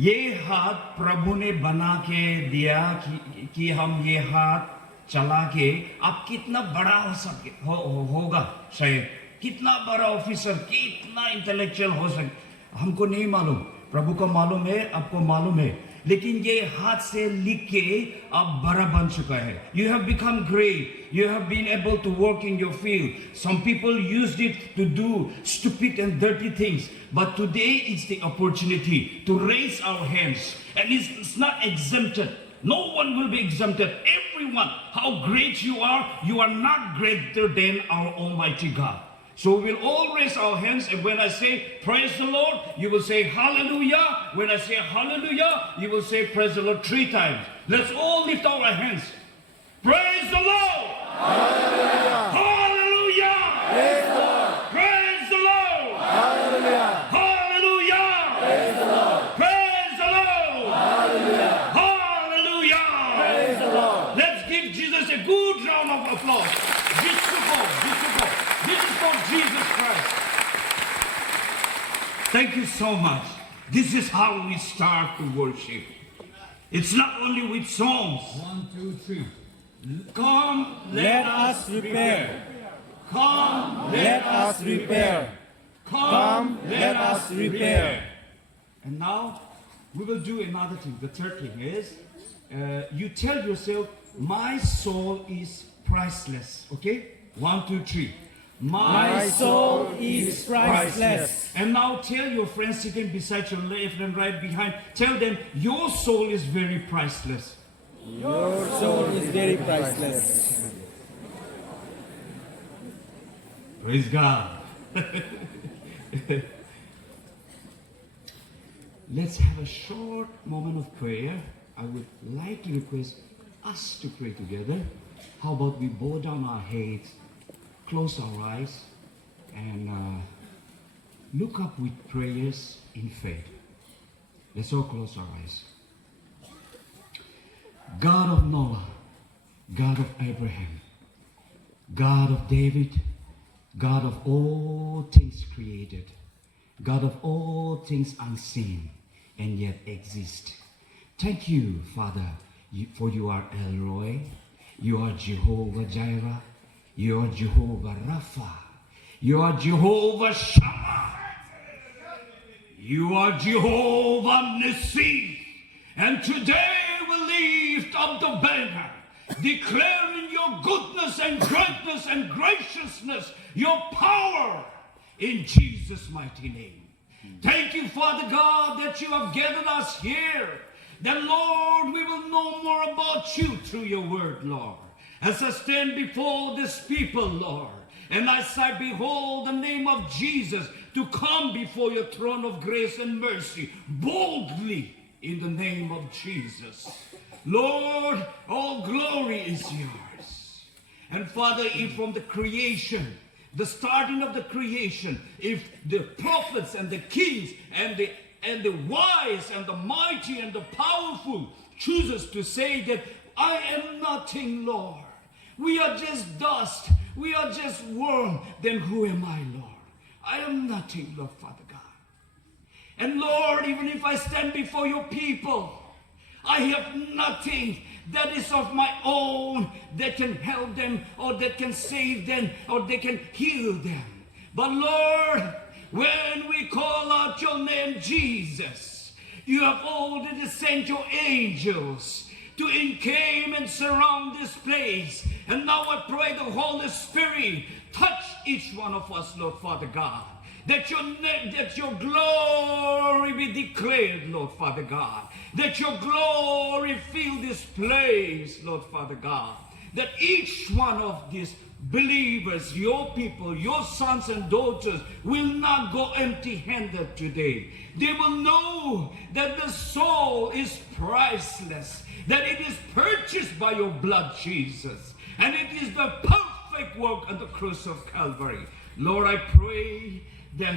ये हाथ प्रभु ने बना के दिया कि हम ये हाथ चला के आप कितना बड़ा होगा शायद, कितना बड़ा ऑफिसर, कितना इंटेलेक्चुअल हो सके हमको नहीं मालूम, प्रभु को मालूम है, आपको मालूम है। लेकिन ये हाथ से लिख के आप बड़ा बन चुका है। You have become great. You have been able to work in your field. Some people used it to do stupid and dirty things. But today is the opportunity to raise our hands. And it's not exempted. No one will be exempted. Everyone, how great you are not greater than our Almighty God. So we'll all raise our hands, and when I say praise the Lord, you will say hallelujah. When I say hallelujah, you will say praise the Lord 3 times. Let's all lift our hands. Praise the Lord! Hallelujah! Hallelujah! Praise the Lord! Praise the Lord! Hallelujah! Hallelujah! Praise the Lord! Praise the Lord! Hallelujah! Hallelujah! Praise the Lord! Let's give Jesus a good round of applause. This is for Jesus Christ. Thank you so much. This is how we start to worship. It's not only with songs. 1, 2, 3. Come, Let us prepare. come, Let us prepare. Come, let us prepare. And now we will do another thing. The third thing is you tell yourself, my soul is priceless. Okay? 1, 2, 3. My soul is priceless. And now tell your friends sitting beside your left and right behind, tell them your soul is very priceless. Your soul is very priceless. Praise God. Let's have a short moment of prayer. I would like to request us to pray together. How about we bow down our heads, close our eyes, and look up with prayers in faith. Let's all close our eyes. God of Noah, God of Abraham, God of David, God of all things created, God of all things unseen and yet exist. Thank you, Father, for you are El Roy, you are Jehovah Jireh, you are Jehovah Rapha, you are Jehovah Shammah, you are Jehovah Nissi. And today we lift up the banner, declaring your goodness and greatness and graciousness, your power in Jesus' mighty name. Thank you, Father God, that you have gathered us here. That, Lord, we will know more about you through your word, Lord. As I stand before this people, Lord, and as I behold the name of Jesus to come before your throne of grace and mercy, boldly in the name of Jesus. Lord, all glory is yours. And Father, if from the creation, the starting of the creation, if the prophets and the kings and the wise and the mighty and the powerful chooses to say that I am nothing, Lord, we are just dust, we are just worm, then who am I, Lord? I am nothing, Lord, Father God. And Lord, even if I stand before your people, I have nothing that is of my own that can help them or that can save them or that can heal them. But Lord, when we call out your name, Jesus, you have already sent your angels to encamp and surround this place. And now I pray the Holy Spirit touch each one of us, Lord Father God. That your glory be declared, Lord Father God. That your glory fill this place, Lord Father God. That each one of these believers, your people, your sons and daughters will not go empty-handed today. They will know that the soul is priceless, that it is purchased by your blood, Jesus, and it is the perfect work on the cross of Calvary. Lord, I pray that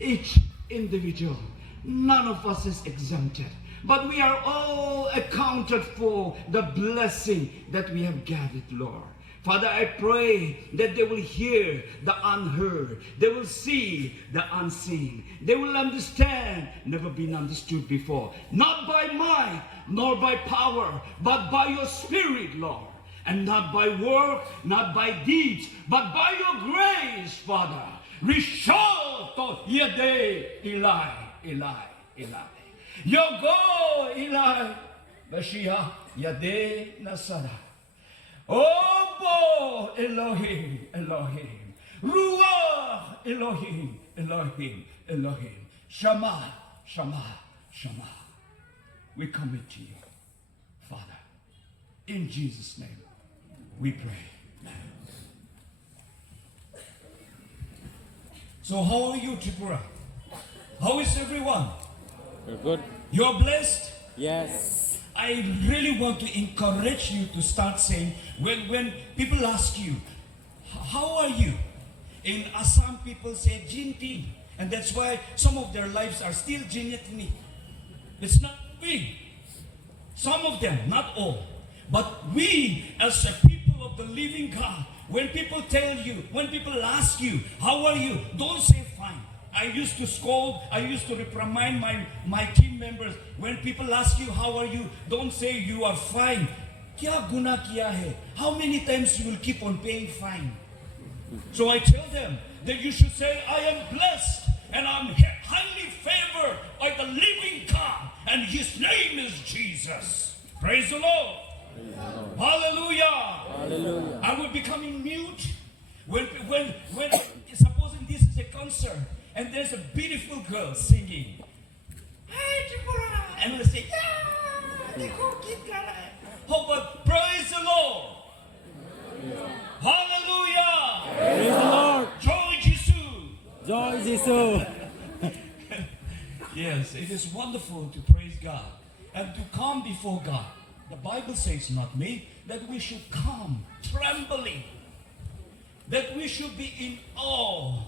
each individual, none of us is exempted, but we are all accounted for the blessing that we have gathered, Lord. Father, I pray that they will hear the unheard. They will see the unseen. They will understand, never been understood before. Not by might, nor by power, but by your Spirit, Lord. And not by work, not by deeds, but by your grace, Father. Restore to Yade, Eli, Eli, Eli. Yogo, Eli, Mashiach, Yade, Nasara. Obo, Elohim, Elohim. Ruach, Elohim, Elohim, Elohim. Shema, Shema, Shema. We commit to you, Father. In Jesus' name, we pray. So how are you, Tripura? How is everyone? We're good. You're blessed? Yes. I really want to encourage you to start saying, when people ask you, how are you? In Assam, people say, Jinti. And that's why some of their lives are still Jinyatini. It's not we. Some of them, not all. But we, as a people of the living God, when people tell you, when people ask you, how are you? Don't say fine. I used to scold, I used to reprimand my team members. When people ask you, how are you? Don't say you are fine. Kya guna kiya hai? How many times you will keep on paying fine? So I tell them that you should say, I am blessed and I'm highly favored by the living God, and His name is Jesus. Praise the Lord. Hallelujah. Hallelujah. I will becoming mute when supposing this is a concert and there's a beautiful girl singing. Hey, Tripura! And we'll say, yeah, oh, but praise the Lord. Hallelujah. Praise the Lord. Joy Jesus. Joy Jesus. Yes, it is wonderful to praise God and to come before God. The Bible says, not me, that we should come trembling, that we should be in awe,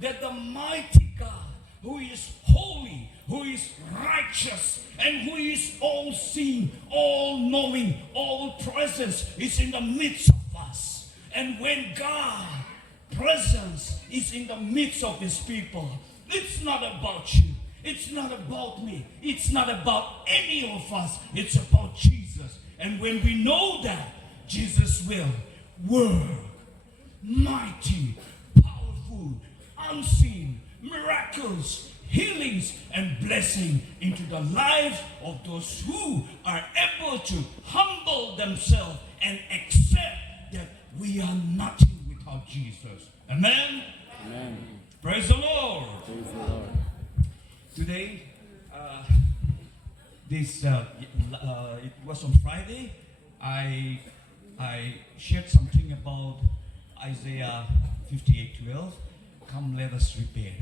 that the mighty God, who is holy, who is righteous, and who is all-seeing, all-knowing, all-presence, is in the midst of us. And when God's presence is in the midst of His people, it's not about you. It's not about me. It's not about any of us. It's about Jesus. And when we know that, Jesus will work mighty, powerful, unseen miracles, healings, and blessing into the lives of those who are able to humble themselves and accept that we are nothing without Jesus. Amen? Amen. Praise the Lord. Praise the Lord. Today, it was on Friday. I shared something about Isaiah 58:12. Come, let us repair.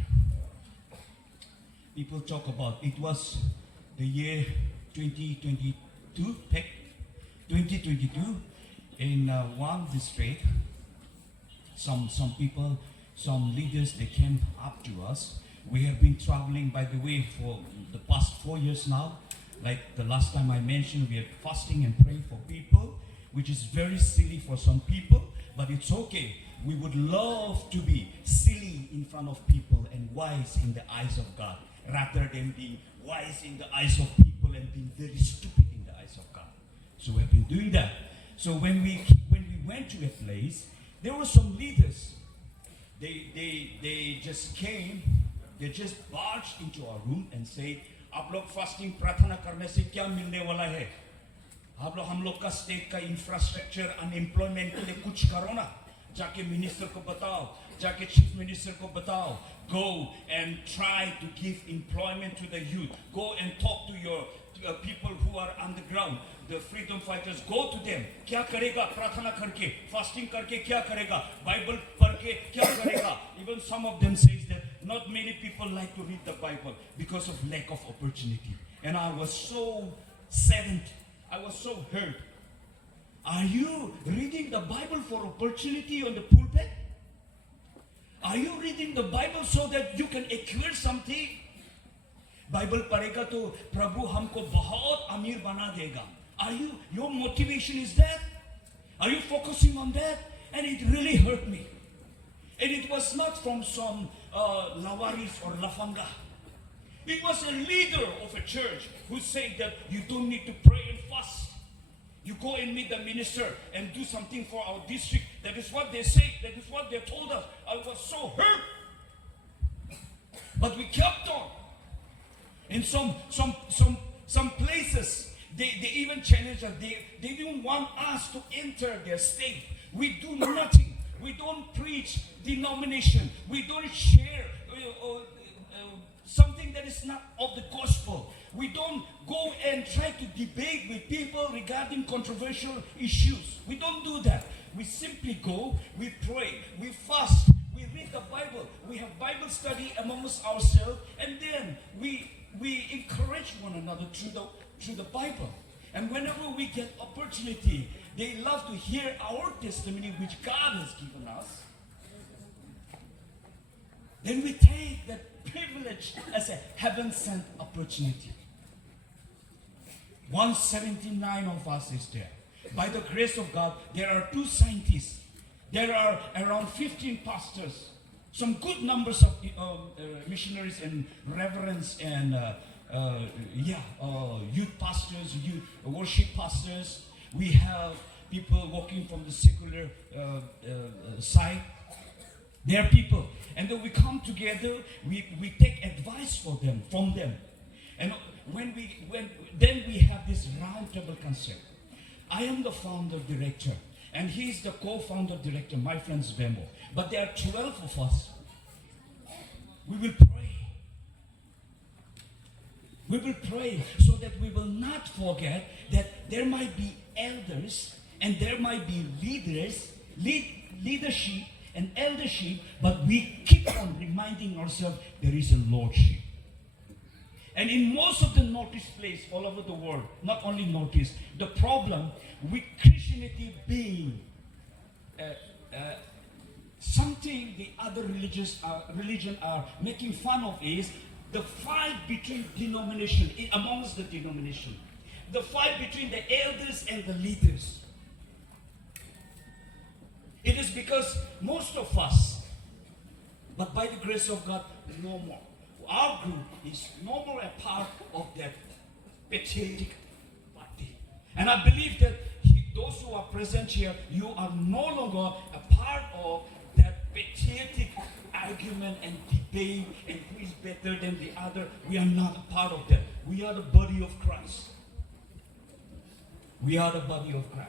People talk about it was the year 2022. 2022 in one district. Some people, some leaders, they came up to us. We have been traveling, by the way, for the past 4 years now. Like the last time I mentioned, we are fasting and praying for people, which is very silly for some people, but it's okay. We would love to be silly in front of people and wise in the eyes of God, rather than being wise in the eyes of people and being very stupid in the eyes of God. So we've been doing that. So when we went to a place, there were some leaders. They just came. They just barged into our room and said, आप लोग fasting प्रार्थना करने से क्या मिलने वाला है? हम लोग का स्टेट का इंफ्रास्ट्रक्चर अनएम्प्लॉयमेंट के लिए कुछ करो ना. जाके मिनिस्टर को बताओ, जाके चीफ मिनिस्टर को बताओ. Go and try to give employment to the youth. Go and talk to your people who are on the ground, the freedom fighters. Go to them. क्या करेगा प्रार्थना करके, फास्टिंग करके क्या करेगा, बाइबल पढ़ के क्या करेगा? Even some of them says that not many people like to read the Bible because of lack of opportunity. And I was so saddened. I was so hurt. Are you reading the Bible for opportunity on the pulpit? Are you reading the Bible so that you can acquire something? Bible पढ़ेगा तो प्रभु हमको बहुत अमीर बना देगा. Are you? Your motivation is that? Are you focusing on that? And it really hurt me. And it was not from some Lawaris or Lafanga. It was a leader of a church who said that you don't need to pray and fast. You go and meet the minister and do something for our district. That is what they say. That is what they told us. I was so hurt. But we kept on. In some places, they even challenged us. They didn't want us to enter their state. We do nothing. We don't preach denomination. We don't share something that is not of the gospel. We don't go and try to debate with people regarding controversial issues. We don't do that. We simply go, we pray, we fast, we read the Bible, we have Bible study amongst ourselves, and then we encourage one another through the Bible. And whenever we get opportunity, they love to hear our testimony which God has given us. Then we take that privilege as a heaven-sent opportunity. 179 of us is there. By the grace of God, there are 2 scientists. There are around 15 pastors. Some good numbers of missionaries and reverends and youth pastors, youth worship pastors. We have people working from the secular side. They are people. And then we come together, we take advice from them. And then we have this round table concept. I am the founder director, and he is the co-founder director, my friend Bembo. But there are 12 of us. We will pray. We will pray so that we will not forget that there might be elders and there might be leadership and eldership, but we keep on reminding ourselves there is a lordship. And in most of the noticed place all over the world, not only noticed, the problem with Christianity being something the other religion are making fun of is the fight between denomination, amongst the denomination. The fight between the elders and the leaders. It is because most of us, but by the grace of God, no more. Our group is no more a part of that patriotic party. And I believe that those who are present here, you are no longer a part of that patriotic argument and debate and who is better than the other. We are not a part of that. We are the body of Christ. We are the body of Christ.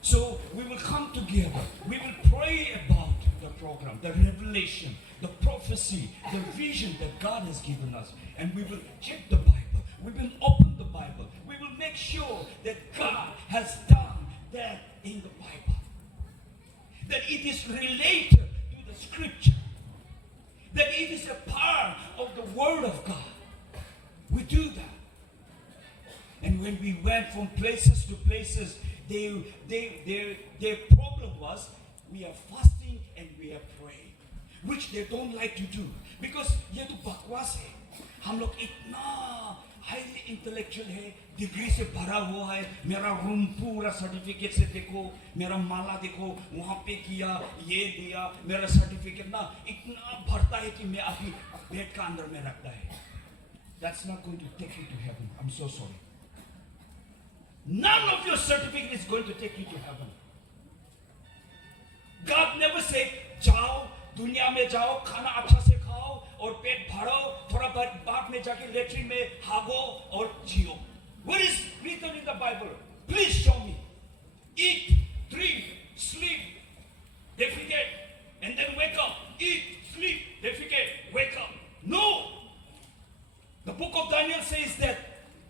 So we will come together. We will pray about the program, the revelation, the prophecy, the vision that God has given us. And we will check the Bible. We will open the Bible. We will make sure that God has done that in the Bible. That it is related to the scripture. That it is a part of the Word of God. We do that. And when we went from places to places, their problem was we are fasting and we are praying, which they don't like to do because ये तो बकवास है. हम लोग इतना highly intellectual है, degree से भरा हुआ है. मेरा रूम पूरा सर्टिफिकेट से देखो, मेरा माला देखो, वहाँ पे किया, ये दिया, मेरा सर्टिफिकेट ना इतना भरता है कि मैं अभी बेड का अंदर में रखता है. That's not going to take you to heaven. I'm so sorry. None of your certificate is going to take you to heaven. God never said, जाओ, दुनिया में जाओ, खाना अच्छा से खाओ और पेट भरो, थोड़ा बाद में जाके लेट्रिन में हागो और जियो. What is written in the Bible? Please show me. Eat, drink, sleep, defecate, and then wake up. Eat, sleep, defecate, wake up. No. The book of Daniel says that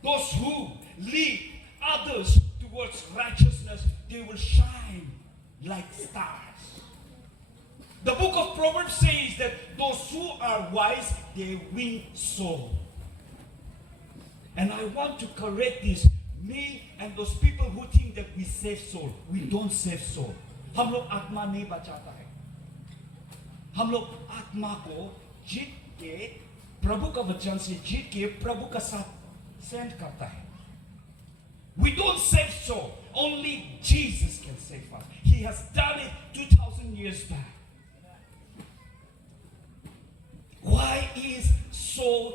those who lead others towards righteousness, they will shine like stars. The book of Proverbs says that those who are wise, they win soul. And I want to correct this. Me and those people who think that we save soul, we don't save soul. हम लोग आत्मा नहीं बचाता है. हम लोग आत्मा को जीत के प्रभु का वचन से जीत के प्रभु का साथ सेंड करता है. We don't save soul. Only Jesus can save us. He has done it 2,000 years back. Why is so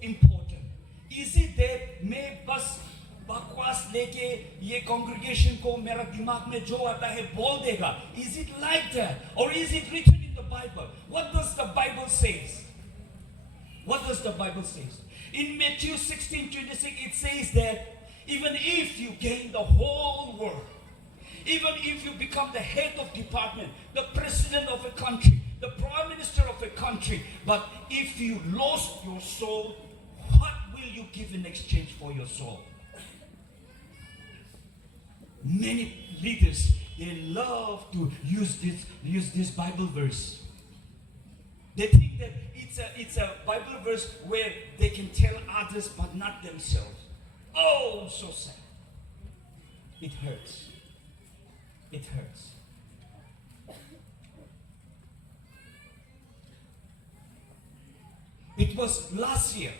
important? Is it that मैं बस बकवास लेके ये congregation को मेरा दिमाग में जो आता है बोल देगा? Is it like that? Or is it written in the Bible? What does the Bible says? What does the Bible says? In Matthew 16:26 it says that even if you gain the whole world, even if you become the head of department, the president of a country, the prime minister of a country, but if you lost your soul, what will you give in exchange for your soul? Many leaders, they love to use this Bible verse. They think that it's a Bible verse where they can tell others but not themselves. Oh, so sad. It hurts. It hurts. It was last year.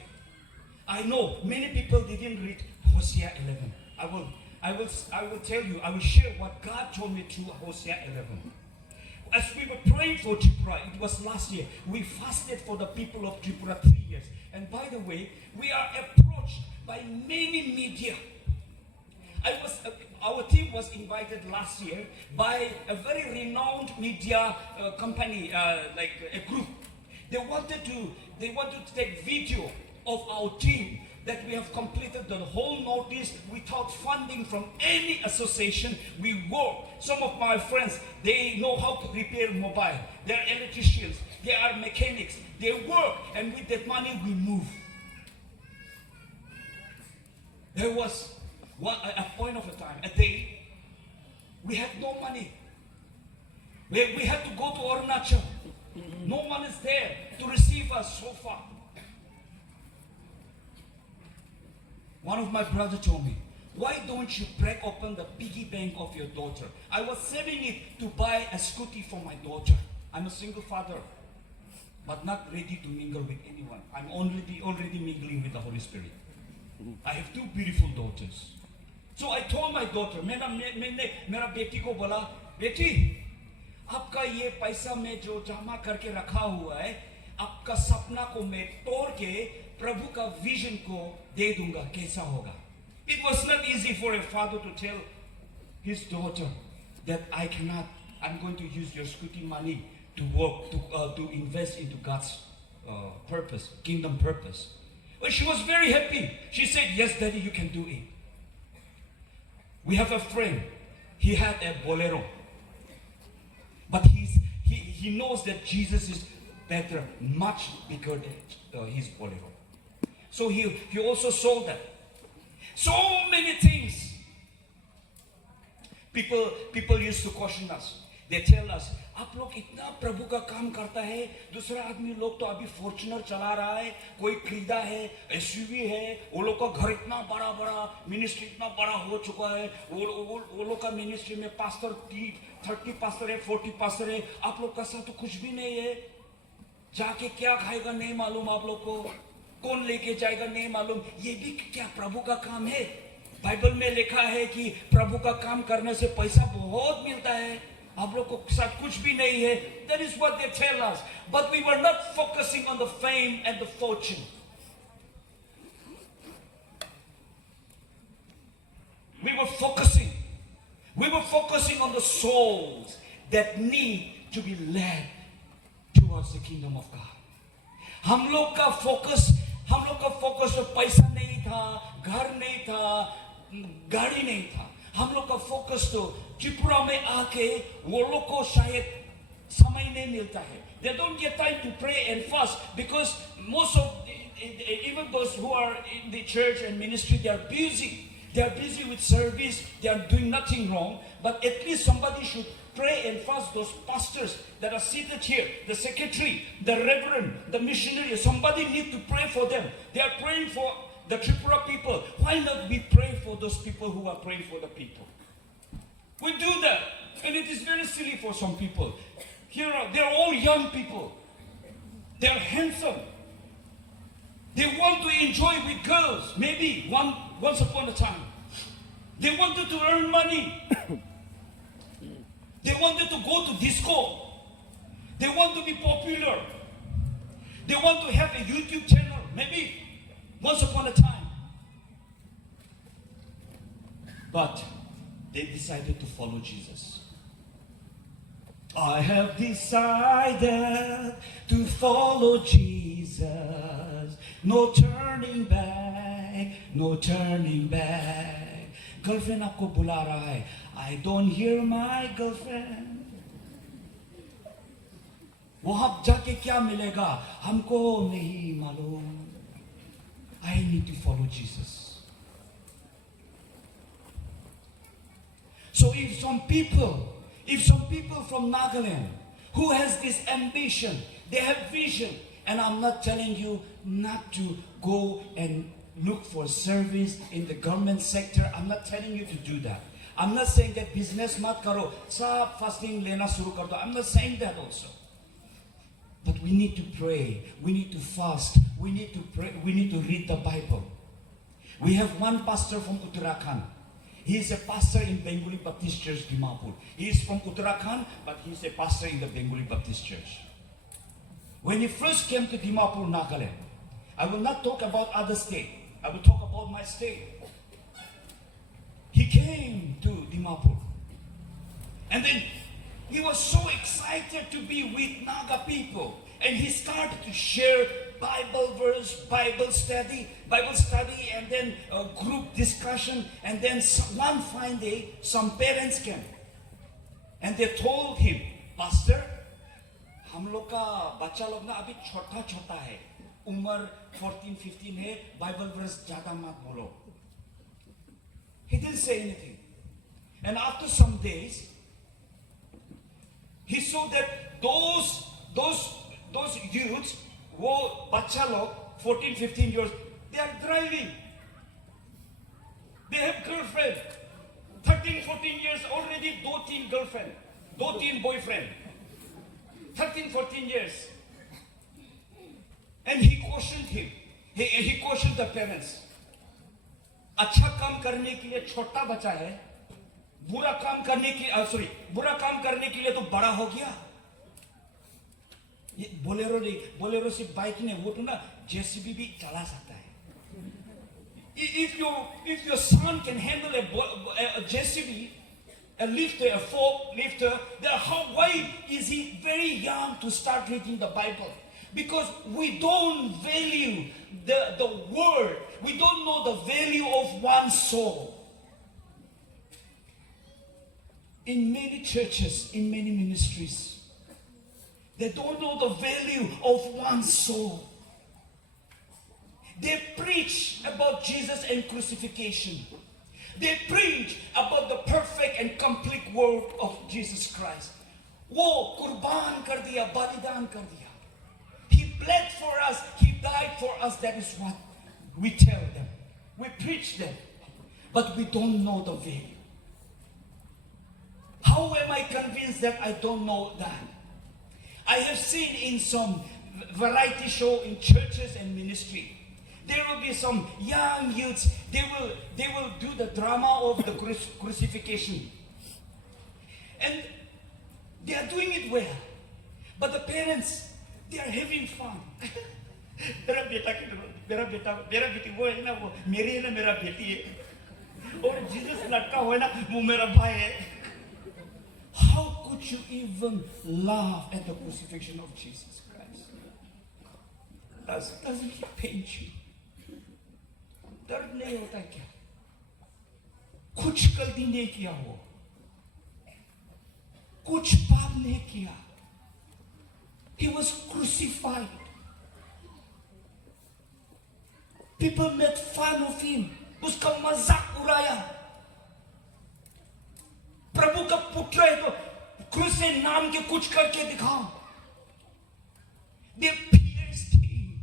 I know many people didn't read Hosea 11. I will tell you, I will share what God told me through Hosea 11. As we were praying for Tripura, it was last year, we fasted for the people of Tripura 3 years. And by the way, we are approached by many media. Our team was invited last year by a very renowned media company, like a group. They wanted to take video of our team that we have completed the whole Northeast without funding from any association. We work. Some of my friends, they know how to repair mobile. They are electricians. They are mechanics. They work, and with that money we move. There was a point of a time, a day, we had no money. We had to go to Arunachal. No one is there to receive us so far. One of my brothers told me, why don't you break open the piggy bank of your daughter? I was saving it to buy a scooty for my daughter. I'm a single father, but not ready to mingle with anyone. I'm already mingling with the Holy Spirit. I have two beautiful daughters. So I told my daughter, मेरा बेटी को बोला, बेटी, आपका ये पैसा में जो जमा करके रखा हुआ है, आपका सपना को मैं तोड़ के प्रभु का विजन को दे दूंगा, कैसा होगा? It was not easy for a father to tell his daughter that I'm going to use your scooty money to work, to invest into God's purpose, kingdom purpose. But she was very happy. She said, yes, Daddy, you can do it. We have a friend. He had a bolero. But he knows that Jesus is better, much bigger than his bolero. So he also sold that. So many things. People used to caution us. They tell us, आप लोग इतना प्रभु का काम करता है, दूसरा आदमी लोग तो अभी फॉर्च्यूनर चला रहा है, कोई खरीदा है, एसयूवी है, वो लोग का घर इतना बड़ा, मिनिस्ट्री इतना बड़ा हो चुका है, वो लोग का मिनिस्ट्री में पास्टर 30 पास्टर है, 40 पास्टर है, आप लोग का साथ तो कुछ भी नहीं है, जाके क्या खाएगा नहीं मालूम आप लोग को, कौन लेके जाएगा नहीं मालूम, ये भी क्या प्रभु का काम है? बाइबल में लिखा है कि प्रभु का काम करने से पैसा बहुत मिलता है, आप लोग को साथ कुछ भी नहीं है. That is what they tell us. But we were not focusing on the fame and the fortune. We were focusing on the souls that need to be led towards the kingdom of God. हम लोग का focus तो पैसा नहीं था, घर नहीं था, गाड़ी नहीं था. हम लोग का फोकस तो त्रिपुरा में आके वो लोग को शायद समय नहीं मिलता है. They don't get time to pray and fast because most of even those who are in the church and ministry, they are busy. They are busy with service. They are doing nothing wrong. But at least somebody should pray and fast. Those pastors that are seated here, the secretary, the reverend, the missionary, somebody need to pray for them. They are praying for the Tripura people. Why not we pray for those people who are praying for the people? We do that, and it is very silly for some people. They're all young people. They're handsome. They want to enjoy with girls. Maybe once upon a time. They wanted to earn money. They wanted to go to disco. They want to be popular. They want to have a YouTube channel, maybe once upon a time. But they decided to follow Jesus. I have decided to follow Jesus. No turning back, no turning back. Girlfriend आपको बुला रहा है. I don't hear my girlfriend. वहां जाके क्या मिलेगा हमको नहीं मालूम. I need to follow Jesus. So if some people from Nagaland who has this ambition, they have vision, and I'm not telling you not to go and look for service in the government sector. I'm not telling you to do that. I'm not saying that business mat karo, sab fasting lena shuru kar do. I'm not saying that also. But we need to pray. We need to fast. We need to pray. We need to read the Bible. We have one pastor from Uttarakhand. He is a pastor in Bengali Baptist Church, Dimapur. He is from Uttarakhand, but he is a pastor in the Bengali Baptist Church. When he first came to Dimapur, Nagaland, I will not talk about other state. I will talk about my state. He came to Dimapur. And then he was so excited to be with Naga people. And he started to share Bible verse, Bible study, and then a group discussion. And then one fine day, some parents came. And they told him, Pastor, हम लोग का बच्चा लोग ना अभी छोटा छोटा है, उम्र 14-15 है, Bible verse ज़्यादा मत बोलो. He didn't say anything. And after some days, he saw that those youths, वो बच्चा लोग 14-15 years, they are driving. They have girlfriend. 13-14 years already, 2-3 girlfriend, 2-3 boyfriend. 13-14 years. And he cautioned him. He cautioned the parents. अच्छा काम करने के लिए छोटा बच्चा है, बुरा काम करने के लिए तो बड़ा हो गया. ये बोलेरो सिर्फ बाइक नहीं, वो तो ना जेसीबी भी चला सकता है. If your son can handle a JCB, a lifter, a fork lifter, then why is he very young to start reading the Bible? Because we don't value the word. We don't know the value of one soul. In many churches, in many ministries, they don't know the value of one soul. They preach about Jesus and crucifixion. They preach about the perfect and complete work of Jesus Christ. वो कुर्बान कर दिया, बलिदान कर दिया. He bled for us. He died for us. That is what we tell them. We preach them. But we don't know the value. How am I convinced that I don't know that? I have seen in some variety show in churches and ministry, there will be some young youths, they will do the drama of the crucifixion. And they are doing it well. But the parents, they are having fun. मेरा बेटी वो है ना, वो मेरी है ना, मेरा बेटी है. और जीसस लटका हुआ है ना, वो मेरा भाई है. How could you even laugh at the crucifixion of Jesus Christ? Doesn't he paint you? दर्द नहीं होता क्या? कुछ गलती नहीं किया वो, कुछ पाप नहीं किया. He was crucified. People made fun of him. उसका मजाक उड़ाया. प्रभु का पुत्र है तो क्रूस से नाम के कुछ करके दिखाओ. They pierced him.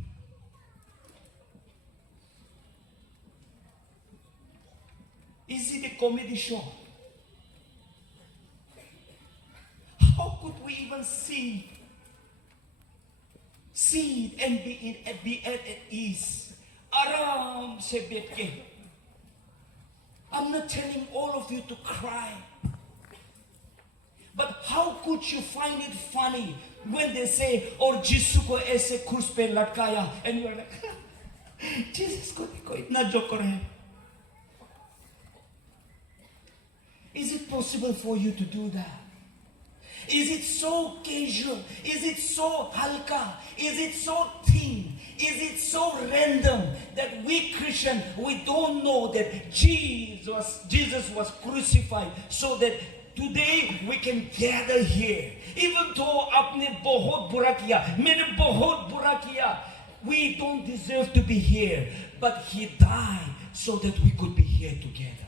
Is it a comedy show? How could we even see it and be at ease? आराम से बैठ के I'm not telling all of you to cry. But how could you find it funny when they say, "और यीशु को ऐसे क्रूस पे लटकाया," and you're like, Jesus को देखो इतना जोकर है. Is it possible for you to do that? Is it so casual? Is it so halka? Is it so thin? Is it so random that we Christians, we don't know that Jesus was crucified so that today we can gather here? Even though आपने बहुत बुरा किया, मैंने बहुत बुरा किया, we don't deserve to be here, but He died so that we could be here together.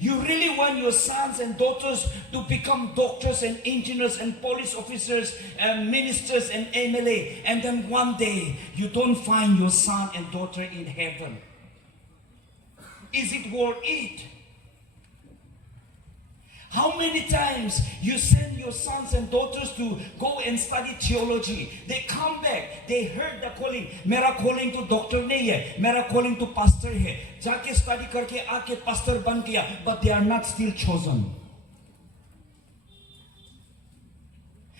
You really want your sons and daughters to become doctors and engineers and police officers and ministers and MLA, and then one day you don't find your son and daughter in heaven. Is it worth it? How many times you send your sons and daughters to go and study theology? They come back, they heard the calling. मेरा calling to doctor नहीं है, मेरा calling to pastor है. जाके study करके आके pastor बन गया, but they are not still chosen.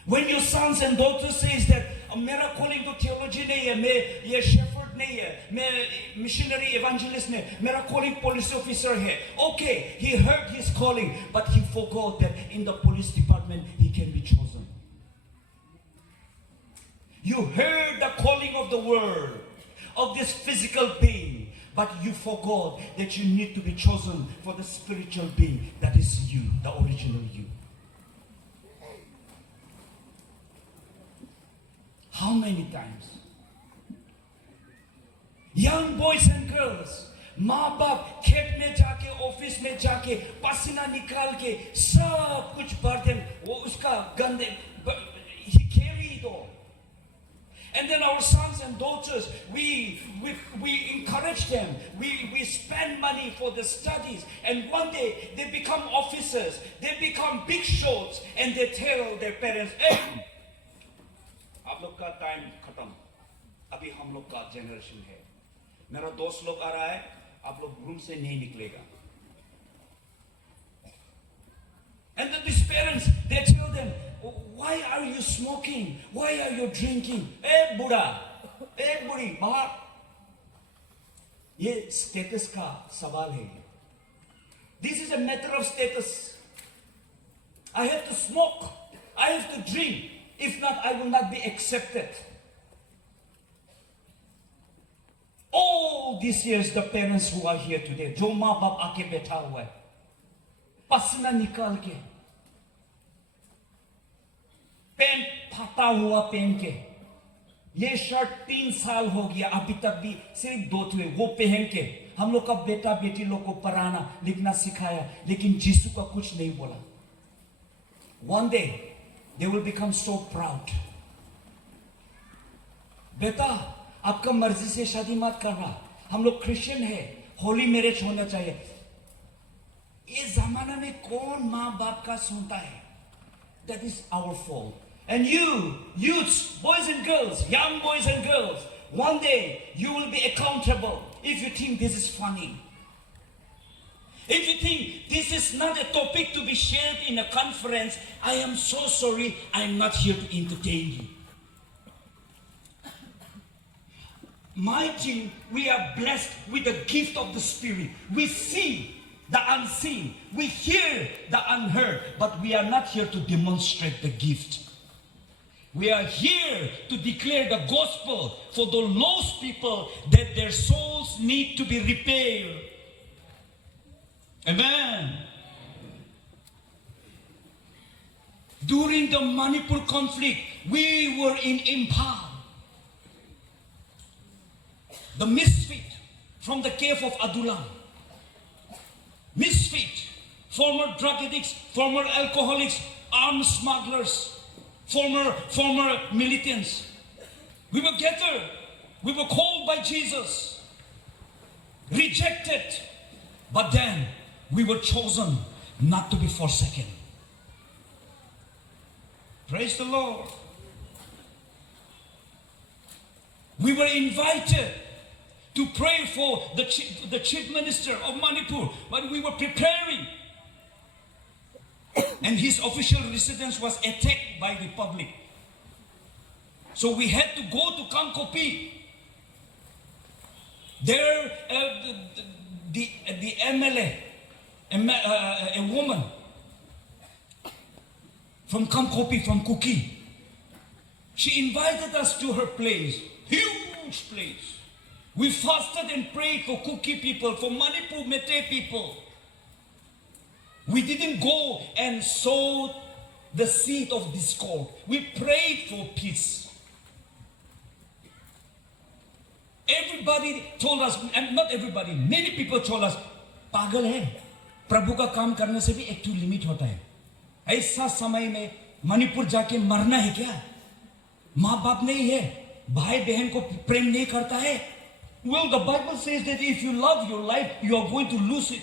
When your sons and daughters says that मेरा calling to theology नहीं है, मैं ये shepherd नहीं है, मैं missionary evangelist नहीं, मेरा calling police officer है. Okay, he heard his calling, but he forgot that in the police department he can be chosen. You heard the calling of the world, of this physical being, but you forgot that you need to be chosen for the spiritual being that is you, the original you. How many times? Young boys and girls, माँ बाप खेत में जाके office में जाके पसीना निकाल के सब कुछ बर्तन वो उसका गंदे he carried all. And then our sons and daughters, we encourage them. We spend money for the studies, and one day they become officers, they become big shots, and they tell their parents, "Hey, आप लोग का time खत्म, अभी हम लोग का generation है. मेरा दोस्त लोग आ रहा है, आप लोग रूम से नहीं निकलेगा." And then these parents, they tell them, "Why are you smoking? Why are you drinking? ए बुढ़ा, ए बुढ़ी, बाहर." ये status का सवाल है. This is a matter of status. I have to smoke, I have to drink. If not, I will not be accepted. All these years, the parents who are here today, जो माँ बाप आके बैठा हुआ है, पसीना निकाल के, पैंट फटा हुआ पहन के, ये शर्ट 3 साल हो गया, अभी तक भी सिर्फ 2 थे, वो पहन के हम लोग का बेटा बेटी लोग को पढ़ाना लिखना सिखाया, लेकिन यीशु का कुछ नहीं बोला. One day they will become so proud. बेटा आपका मर्जी से शादी मत करना, हम लोग क्रिश्चियन है, होली मैरिज होना चाहिए. ये जमाना में कौन माँ बाप का सुनता है? That is our fault. And you, youths, boys and girls, young boys and girls, one day you will be accountable if you think this is funny. If you think this is not a topic to be shared in a conference, I am so sorry, I am not here to entertain you. My team, we are blessed with the gift of the Spirit. We see the unseen, we hear the unheard, but we are not here to demonstrate the gift. We are here to declare the gospel for the lost people, that their souls need to be repaired. Amen. During the Manipur conflict, we were in Imphal. The misfit from the cave of Adulam. Misfit, former drug addicts, former alcoholics, armed smugglers, former militants. We were gathered. We were called by Jesus. Rejected. But then we were chosen not to be forsaken. Praise the Lord. We were invited to pray for the chief minister of Manipur, but we were preparing. And his official residence was attacked by the public. So we had to go to Kangkopi. There, the MLA, a woman from Kangkopi, from Kuki, she invited us to her place, huge place. We fasted and prayed for Kuki people, for Manipur Mete people. We didn't go and sow the seed of discord. We prayed for peace. Everybody told us, and not everybody, many people told us, पागल है, प्रभु का काम करने से भी एक तो limit होता है. ऐसा समय में मणिपुर जाके मरना है क्या? माँ बाप नहीं है, भाई बहन को प्रेम नहीं करता है. Well, the Bible says that if you love your life, you are going to lose it.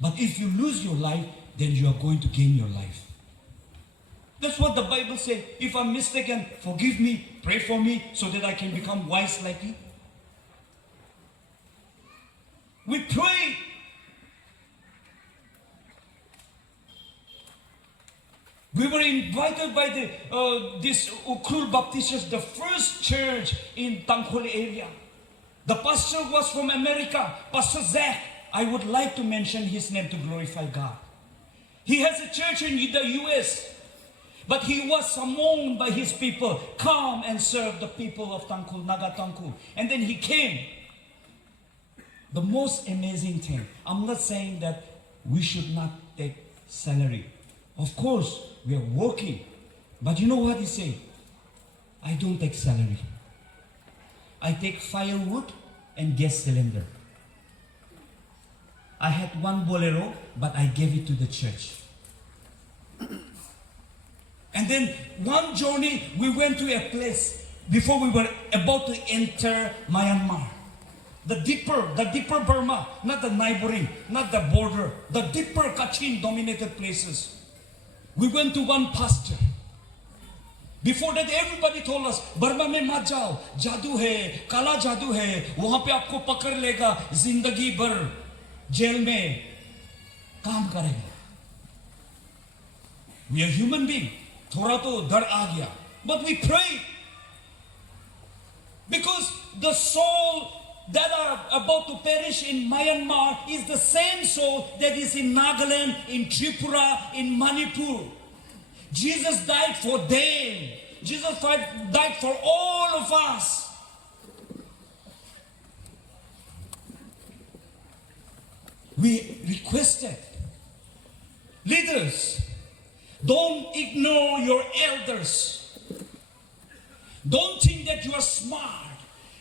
But if you lose your life, then you are going to gain your life. That's what the Bible says. If I'm mistaken, forgive me, pray for me, so that I can become wise like you. We pray. We were invited by this Ukrul Baptist Church, the first church in Tangkhul area. The pastor was from America, Pastor Zach. I would like to mention his name to glorify God. He has a church in the US, but he was summoned by his people, come and serve the people of Tangkhul, Naga Tangkhul. And then he came. The most amazing thing, I'm not saying that we should not take salary. Of course, we are working. But you know what he said? I don't take salary. I take firewood and gas cylinder. I had one bolero, but I gave it to the church. And then one journey, we went to a place before we were about to enter Myanmar. The deeper Burma, not the neighboring, not the border, the deeper Kachin dominated places. We went to one pastor. Before that, everybody told us, Burma mein mat jao, jadoo hai, kala jadoo hai, wahan pe aapko pakad lega, zindagi bhar jail mein kaam karega. We are human beings. Thoda to dar aa gaya. But we pray. Because the soul that are about to perish in Myanmar is the same soul that is in Nagaland, in Tripura, in Manipur. Jesus died for them. Jesus died for all of us. We requested, leaders, don't ignore your elders. Don't think that you are smart.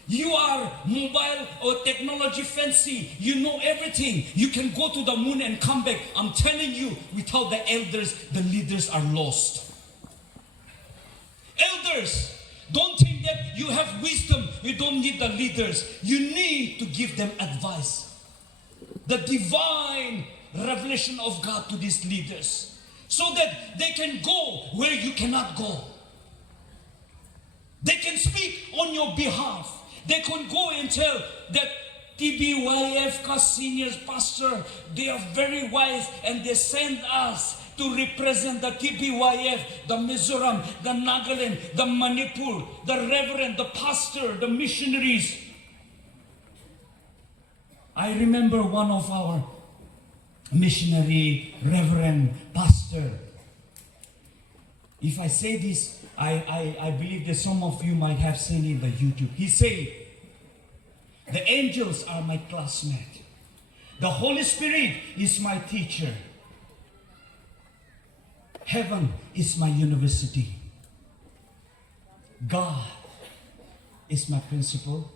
You are mobile or technology fancy. You know everything. You can go to the moon and come back. I'm telling you, without the elders, the leaders are lost. Elders, don't think that you have wisdom. You don't need the leaders. You need to give them advice. The divine revelation of God to these leaders, so that they can go where you cannot go. They can speak on your behalf. They can go and tell that TBYF ka senior pastor, they are very wise and they send us to represent the TBYF, the Mizoram, the Nagaland, the Manipur, the reverend, the pastor, the missionaries. I remember one of our missionary, reverend, pastor. If I say this, I believe that some of you might have seen it on YouTube. He said, the angels are my classmate. The Holy Spirit is my teacher. Heaven is my university. God is my principal.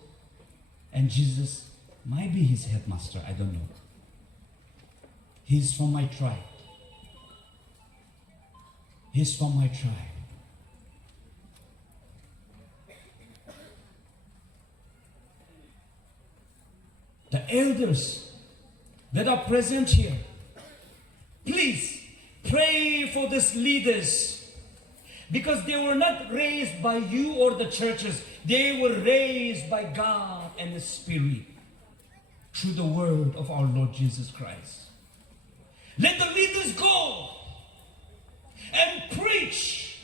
And Jesus might be his headmaster. I don't know. He's from my tribe. He's from my tribe. The elders that are present here, please pray for these leaders. Because they were not raised by you or the churches. They were raised by God and the Spirit through the word of our Lord Jesus Christ. Let the leaders go and preach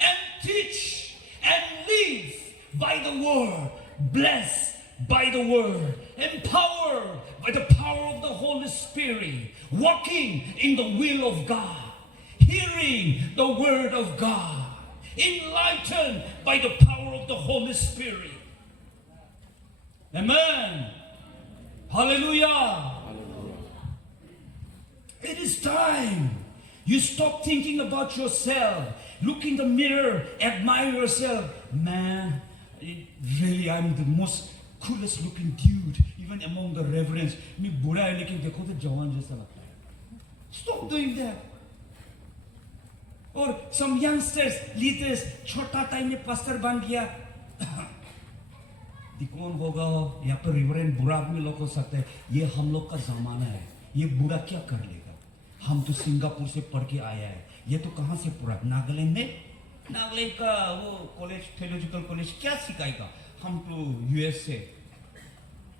and teach and live by the word, blessed by the word, empowered by the power of the Holy Spirit, walking in the will of God, hearing the word of God, enlightened by the power of the Holy Spirit. Amen. Hallelujah. It is time you stop thinking about yourself. Look in the mirror, admire yourself. Man, really, I'm the most coolest looking dude, even among the reverends. Stop doing that. Or some youngsters, leaders, छोटा time में pastor बन गया. कौन होगा यहाँ पर रिवरेंड बुरा आदमी लोग हो सकते हैं. ये हम लोग का जमाना है. ये बुरा क्या कर लेगा? हम तो सिंगापुर से पढ़ के आया है. ये तो कहाँ से पूरा नागालैंड में? नागालैंड का वो कॉलेज, theological कॉलेज क्या सिखाएगा? हम तो यूएस से.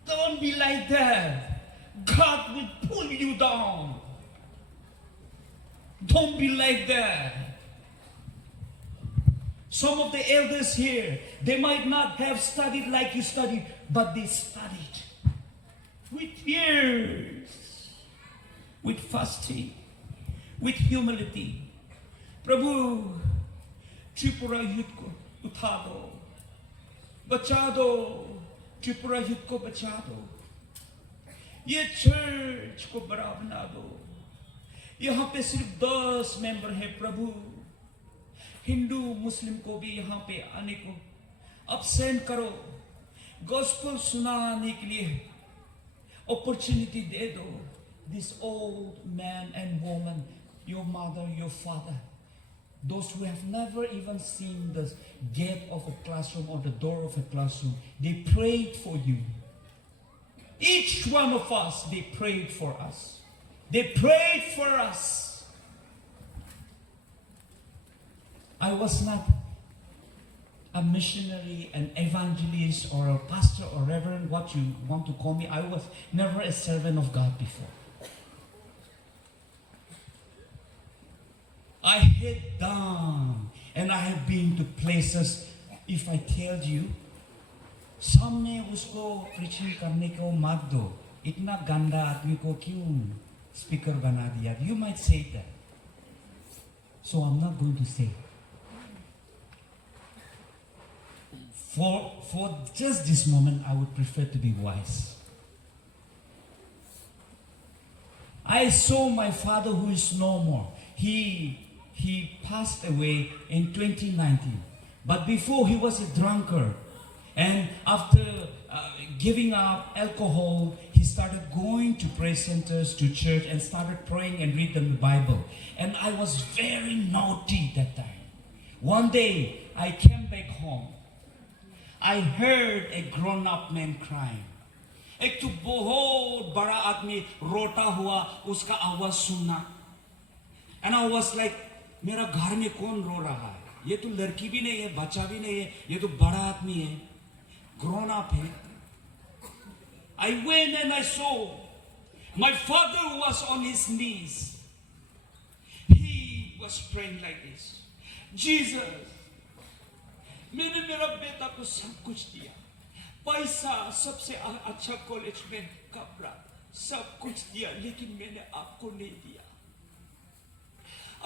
Don't be like that. God will pull you down. Don't be like that. Some of the elders here, they might not have studied like you studied, but they studied with tears, with fasting, with humility. Prabhu, Tripura youth ko utha do, bacha do, Tripura youth ko bacha do. ये church को बड़ा बना दो. यहाँ पे सिर्फ 10 member है प्रभु. हिंदू मुस्लिम को भी यहाँ पे आने को अब सेंड करो. गॉस्पेल सुनाने के लिए अपॉर्चुनिटी दे दो. This old man and woman, your mother, your father, those who have never even seen the gate of a classroom or the door of a classroom, they prayed for you. Each one of us, they prayed for us. They prayed for us. I was not a missionary, an evangelist, or a pastor, or reverend, what you want to call me. I was never a servant of God before. I head down, and I have been to places, if I tell you, सामने उसको preaching करने को मत दो. इतना गंदा आदमी को क्यों speaker बना दिया? You might say that. So I'm not going to say. For just this moment, I would prefer to be wise. I saw my father who is no more. He passed away in 2019. But before he was a drunkard. And after giving up alcohol, he started going to prayer centers, to church, and started praying and reading the Bible. And I was very naughty that time. One day, I came back home. I heard a grown-up man crying. एक तो बहुत बड़ा आदमी रोता हुआ उसका आवाज सुनना. And I was like, मेरा घर में कौन रो रहा है? ये तो लड़की भी नहीं है, बच्चा भी नहीं है, ये तो बड़ा आदमी है, grown up है. I went and I saw my father was on his knees. He was praying like this. Jesus, मैंने मेरा बेटा को सब कुछ दिया. पैसा, सबसे अच्छा कॉलेज में कपड़ा, सब कुछ दिया, लेकिन मैंने आपको नहीं दिया.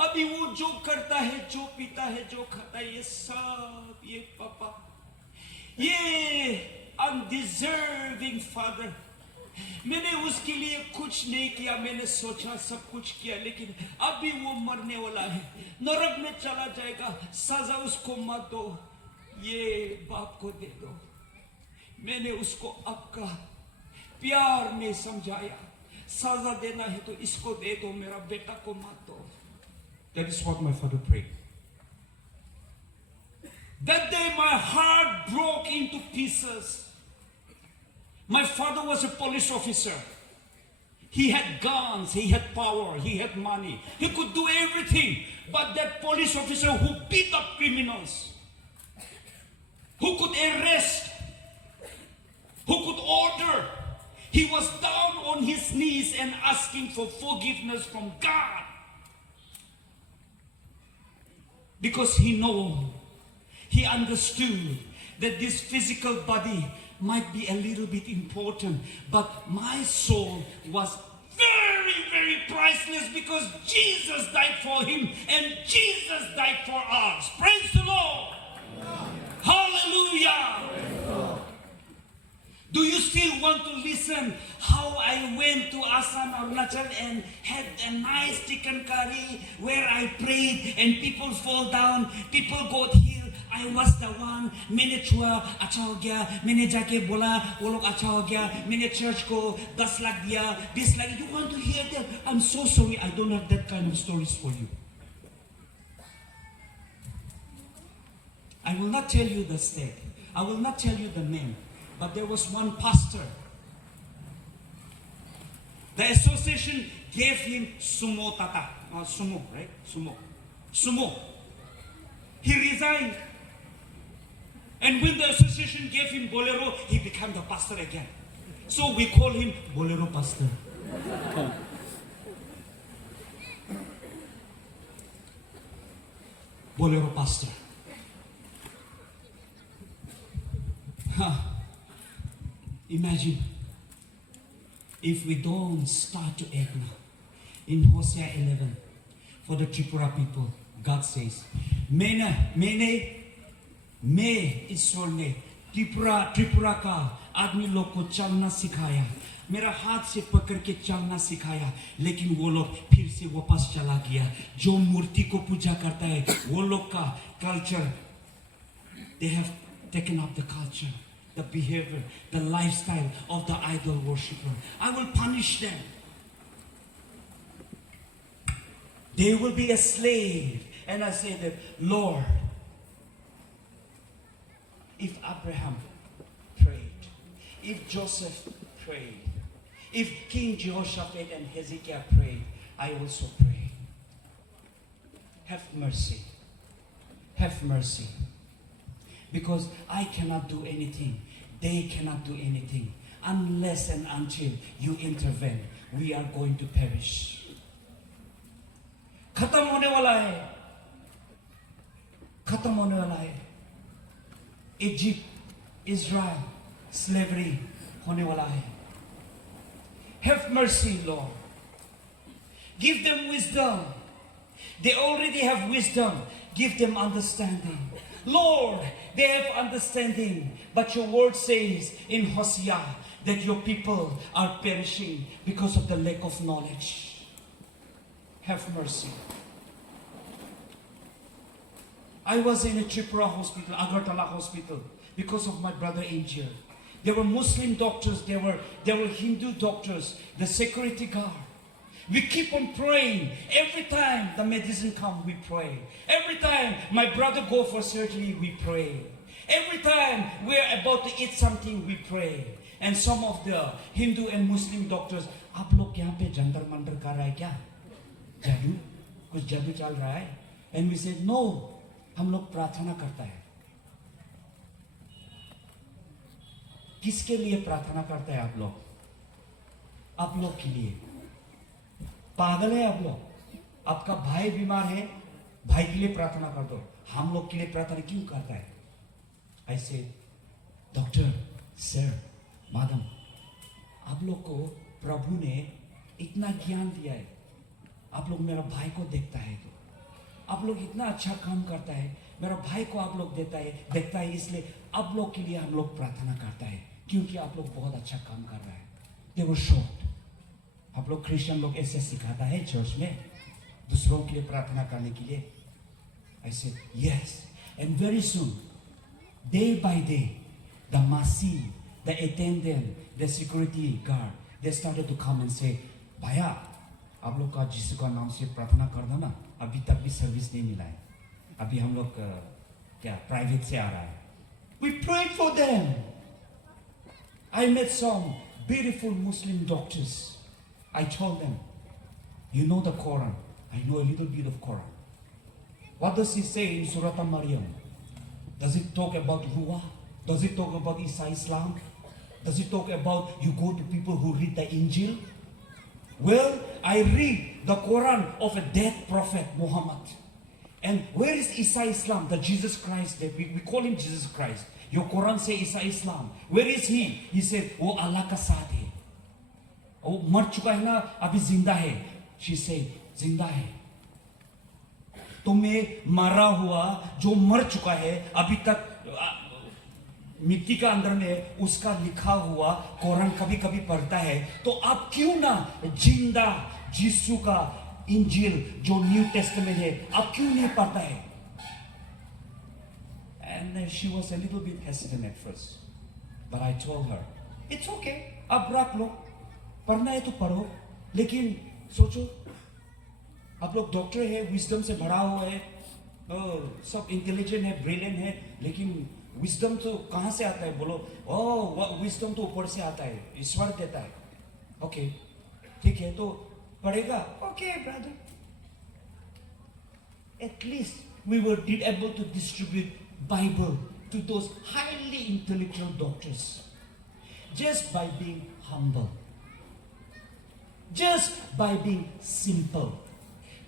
अभी वो जो करता है, जो पीता है, जो खाता है, ये सब, ये पापा, ये undeserving father. मैंने उसके लिए कुछ नहीं किया. मैंने सोचा सब कुछ किया, लेकिन अभी वो मरने वाला है, नरक में चला जाएगा. सजा उसको मत दो, ये बाप को दे दो. मैंने उसको आपका प्यार में समझाया. सजा देना है तो इसको दे दो, मेरा बेटा को मत दो. That is what my father prayed. That day my heart broke into pieces. My father was a police officer. He had guns, he had power, he had money. He could do everything. But that police officer who beat up criminals, who could arrest, who could order, he was down on his knees and asking for forgiveness from God. Because he understood that this physical body might be a little bit important, but my soul was very, very priceless because Jesus died for him and Jesus died for us. Praise the Lord. Hallelujah. Do you still want to listen how I went to Assam, Arunachal and had a nice chicken curry where I prayed and people fall down, people got healed. I was the one. मैंने छुआ अच्छा हो गया. मैंने जाके बोला वो लोग अच्छा हो गया. मैंने church को 10 लाख दिया, 20 lakh. You want to hear that? I'm so sorry. I don't have that kind of stories for you. I will not tell you the state. I will not tell you the name. But there was one pastor. The association gave him sumo tata. Sumo, right? Sumo. He resigned. And when the association gave him Bolero, he became the pastor again. So we call him Bolero Pastor. Bolero Pastor. Imagine if we don't start to act now. In Hosea 11, for the Tripura people, God says, मैं ईश्वर ने त्रिपुरा का आदमी लोग को चलना सिखाया, मेरा हाथ से पकड़ के चलना सिखाया, लेकिन वो लोग फिर से वापस चला गया. जो मूर्ति को पूजा करता है वो लोग का culture, they have taken up the culture, the behavior, the lifestyle of the idol worshipper. I will punish them. They will be a slave. And I say that, Lord, if Abraham prayed, if Joseph prayed, if King Jehoshaphat and Hezekiah prayed, I also pray. Have mercy. Have mercy. Because I cannot do anything. They cannot do anything. Unless and until you intervene, we are going to perish. खत्म होने वाला है. खत्म होने वाला है. Egypt, Israel, slavery होने वाला है. Have mercy, Lord. Give them wisdom. They already have wisdom. Give them understanding. Lord, they have understanding. But your word says in Hosea that your people are perishing because of the lack of knowledge. Have mercy. I was in a Tripura hospital, Agartala hospital, because of my brother injured. There were Muslim doctors, there were Hindu doctors, the security guard. We keep on praying. Every time the medicine comes, we pray. Every time my brother go for surgery, we pray. Every time we're about to eat something, we pray. And some of the Hindu and Muslim doctors, आप लोग यहाँ पे जंतर मंतर कर रहा है क्या? जादू? कुछ जादू चल रहा है? And we said, no, हम लोग प्रार्थना करता है. किसके लिए प्रार्थना करता है आप लोग? आप लोग के लिए. पागल है आप लोग? आपका भाई बीमार है, भाई के लिए प्रार्थना कर दो. हम लोग के लिए प्रार्थना क्यों करता है? I said, doctor, sir, madam, आप लोग को प्रभु ने इतना ज्ञान दिया है. आप लोग मेरा भाई को देखता है तो आप लोग इतना अच्छा काम करता है, मेरा भाई को आप लोग देखता है, इसलिए आप लोग के लिए हम लोग प्रार्थना करता है, क्योंकि आप लोग बहुत अच्छा काम कर रहा है. They were shocked. आप लोग क्रिश्चियन लोग ऐसे सिखाता है चर्च में दूसरों के लिए प्रार्थना करने के लिए. I said yes. And very soon, day by day, the masi, the attendant, the security guard, they started to come and say, भैया आप लोग का जिसु का नाम से प्रार्थना कर दो ना, अभी तक भी सर्विस नहीं मिला है. अभी हम लोग क्या प्राइवेट से आ रहा है. We prayed for them. I met some beautiful Muslim doctors. I told them, you know the Quran. I know a little bit of Quran. What does it say in Surah Al-Maryam? Does it talk about Ruah? Does it talk about Isa Islam? Does it talk about you go to people who read the Injil? Well, I read the Quran of a dead prophet, Muhammad. And where is Isa Islam, the Jesus Christ? That we call him Jesus Christ. Your Quran says Isa Islam. Where is he? He said, oh Allah ka saath hai. Oh, mar chuka hai na, abhi zinda hai. She said, zinda hai. तुम्हें मरा हुआ जो मर चुका है अभी तक मिट्टी का अंदर में उसका लिखा हुआ कुरान कभी कभी पढ़ता है तो आप क्यों ना जिंदा यीशु का इंजील जो न्यू टेस्टामेंट है आप क्यों नहीं पढ़ता है? And she was a little bit hesitant at first, but I told her, it's okay, आप रख लो, पढ़ना है तो पढ़ो, लेकिन सोचो आप लोग डॉक्टर है, विजडम से भरा हुआ है, सब इंटेलिजेंट है, ब्रिलियंट है, लेकिन विजडम तो कहाँ से आता है? बोलो, ओह विजडम तो ऊपर से आता है, ईश्वर देता है. ओके, ठीक है, तो पढ़ेगा. Okay brother. At least we were able to distribute Bible to those highly intellectual doctors just by being humble, just by being simple,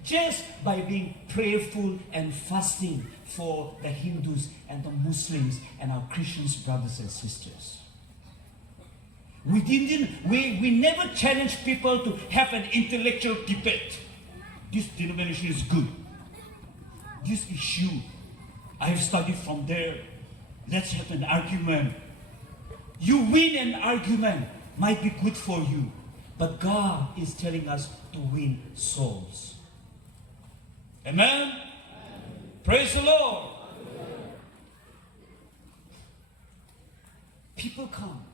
just by being prayerful and fasting for the Hindus and the Muslims and our Christians brothers and sisters. We never challenge people to have an intellectual debate. This denomination is good. This issue, I have studied from there. Let's have an argument. You win an argument, might be good for you, but God is telling us to win souls. Amen? Praise the Lord. People come.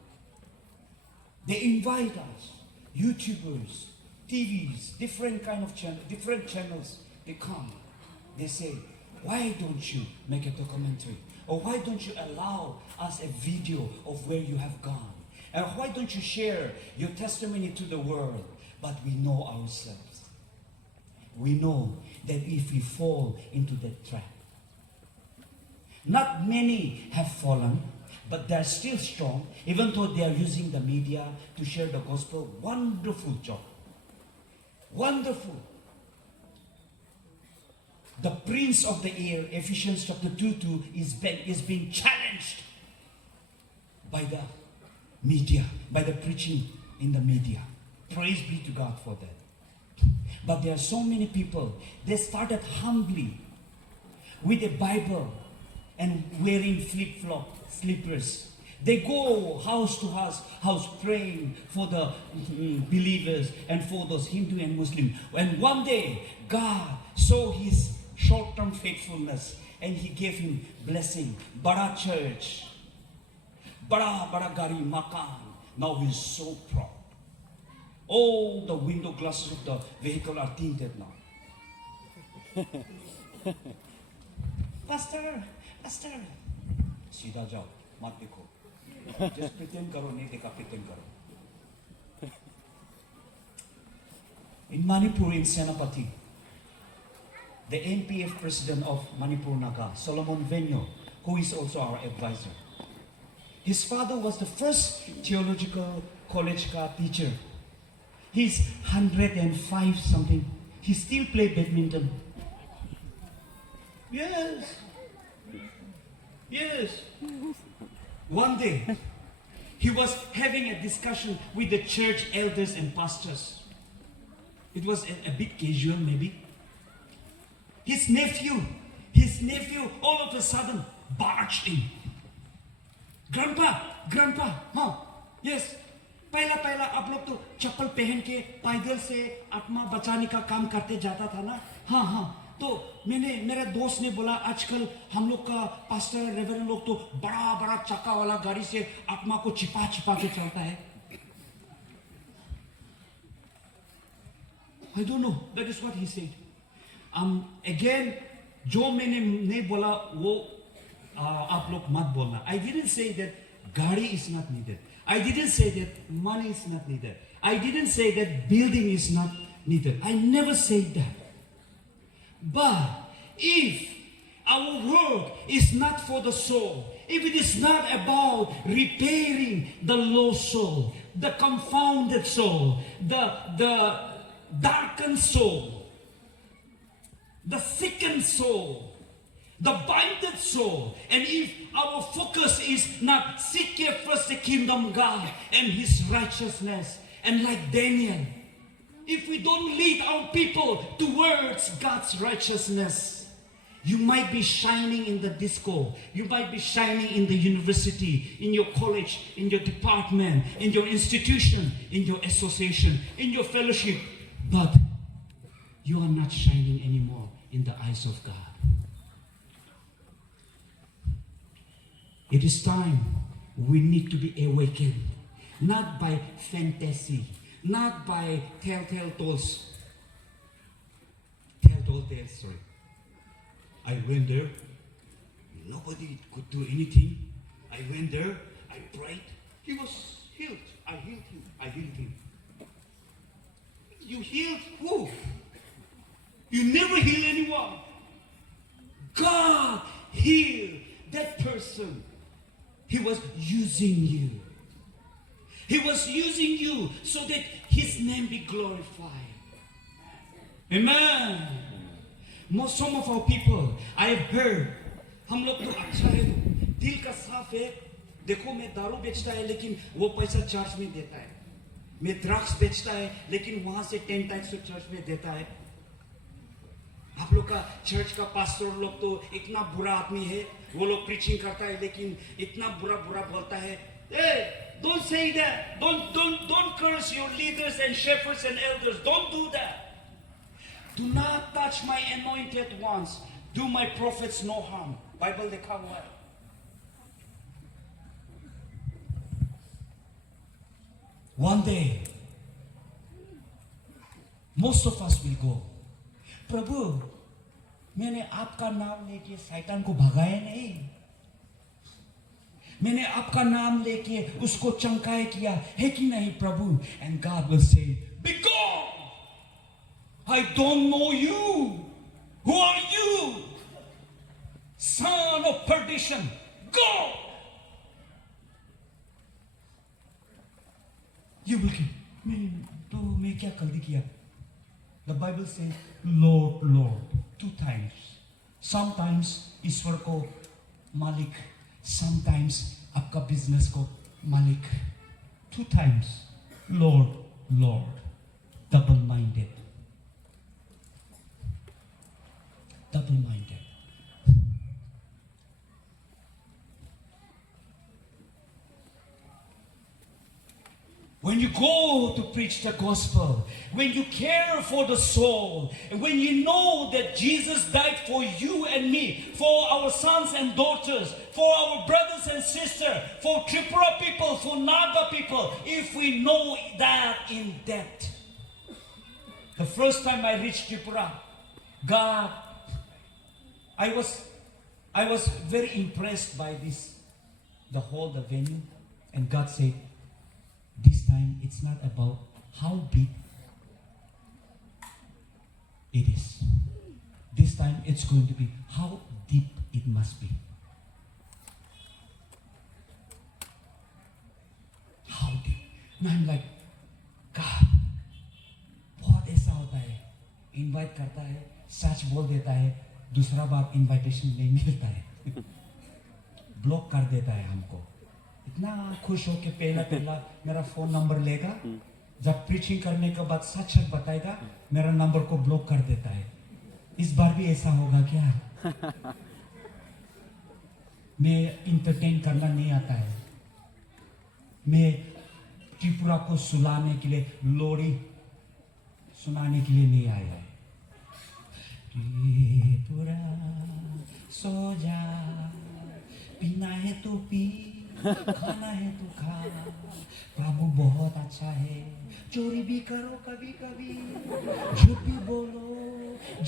They invite us. YouTubers, TVs, different kind of channels, different channels. They come. They say, why don't you make a documentary? Or why don't you allow us a video of where you have gone? And why don't you share your testimony to the world? But we know ourselves. We know that if we fall into that trap, not many have fallen, but they're still strong, even though they are using the media to share the gospel. Wonderful job. Wonderful. The prince of the air, Ephesians chapter 2:2, is being challenged by the media, by the preaching in the media. Praise be to God for that. But there are so many people, they started humbly with a Bible and wearing flip-flop slippers. They go house to house praying for the believers and for those Hindu and Muslim. And one day, God saw his short-term faithfulness and he gave him blessing. Bada church, bada gari makan. Now he's so proud. All the window glasses of the vehicle are tinted now. Pastor, सीधा जाओ, मत देखो. Just pretend करो, नहीं देखा pretend करो. In Manipur, in Senapati, the NPF president of Manipur Naga, Solomon Venyo, who is also our advisor. His father was the first theological college teacher. He's 105 something. He still plays badminton. Yes. One day, he was having a discussion with the church elders and pastors. It was a bit casual maybe. His nephew, all of a sudden barged in. Grandpa, huh? Yes. पहला आप लोग तो चप्पल पहन के पैदल से आत्मा बचाने का काम करते जाता था ना. हाँ. तो मेरे दोस्त ने बोला आजकल हम लोग का पास्टर रेवरेंड लोग तो बड़ा चक्का वाला गाड़ी से आत्मा को छिपा के चलता है. I don't know. That is what he said. Again, जो मैंने नहीं बोला वो आप लोग मत बोलना. I didn't say that gari is not needed. I didn't say that money is not needed. I didn't say that building is not needed. I never said that. But if our work is not for the soul, if it is not about repairing the lost soul, the confounded soul, the darkened soul, the sickened soul, the binded soul, and if our focus is not seek ye first the kingdom of God and His righteousness, and like Daniel, if we don't lead our people towards God's righteousness, you might be shining in the disco, you might be shining in the university, in your college, in your department, in your institution, in your association, in your fellowship, but you are not shining anymore in the eyes of God. It is time we need to be awakened, not by fantasy, not by telltale tales. Telltale tales, sorry. I went there, nobody could do anything. I went there, I prayed, he was healed. I healed him, I healed him. You healed who? You never heal anyone. God healed that person. He was using you. He was using you so that His name be glorified. Amen. Some of our people, I have heard, हम लोग तो अच्छा है, दिल का साफ है. देखो मैं दारू बेचता है लेकिन वो पैसा चर्च में देता है. मैं ड्रग्स बेचता है लेकिन वहां से 10 टाइम्स तो चर्च में देता है. आप लोग का चर्च का पास्टर लोग तो इतना बुरा आदमी है, वो लोग प्रीचिंग करता है लेकिन इतना बुरा बोलता है. Hey, don't say that. Don't curse your leaders and shepherds and elders. Don't do that. Do not touch my anointed ones. Do my prophets no harm. Bible लिखा हुआ है. One day, most of us will go. प्रभु, मैंने आपका नाम लेके शैतान को भगाया नहीं. मैंने आपका नाम लेके उसको चंकाए किया है कि नहीं प्रभु? And God will say, be gone. I don't know you. Who are you? Son of perdition. Go. You will keep. मैं क्या गलती किया? The Bible says, Lord, Lord, 2 times. Sometimes ईश्वर को मालिक, sometimes आपका business को मालिक. 2 times, Lord, Lord. Double-minded. Double-minded. When you go to preach the gospel, when you care for the soul, and when you know that Jesus died for you and me, for our sons and daughters, for our brothers and sisters, for Tripura people, for Naga people, if we know that in depth. The first time I reached Tripura, God, I was very impressed by this, the venue, and God said, this time it's not about how big it is. This time it's going to be how deep it must be. How deep? Now I'm like, God, बहुत ऐसा होता है, invite करता है, सच बोल देता है, दूसरा बार invitation नहीं मिलता है, ब्लॉक कर देता है हमको. इतना खुश हो के पहला मेरा फोन नंबर लेगा, जब प्रीचिंग करने के बाद सच बताएगा, मेरा नंबर को ब्लॉक कर देता है. इस बार भी ऐसा होगा क्या? मैं इंटरटेन करना नहीं आता है. मैं त्रिपुरा को सुलाने के लिए, लोरी सुनाने के लिए नहीं आया है. त्रिपुरा सो जा, पीना है तो पी, खाना है तो खा, प्रभु बहुत अच्छा है. चोरी भी करो कभी कभी, झूठ भी बोलो,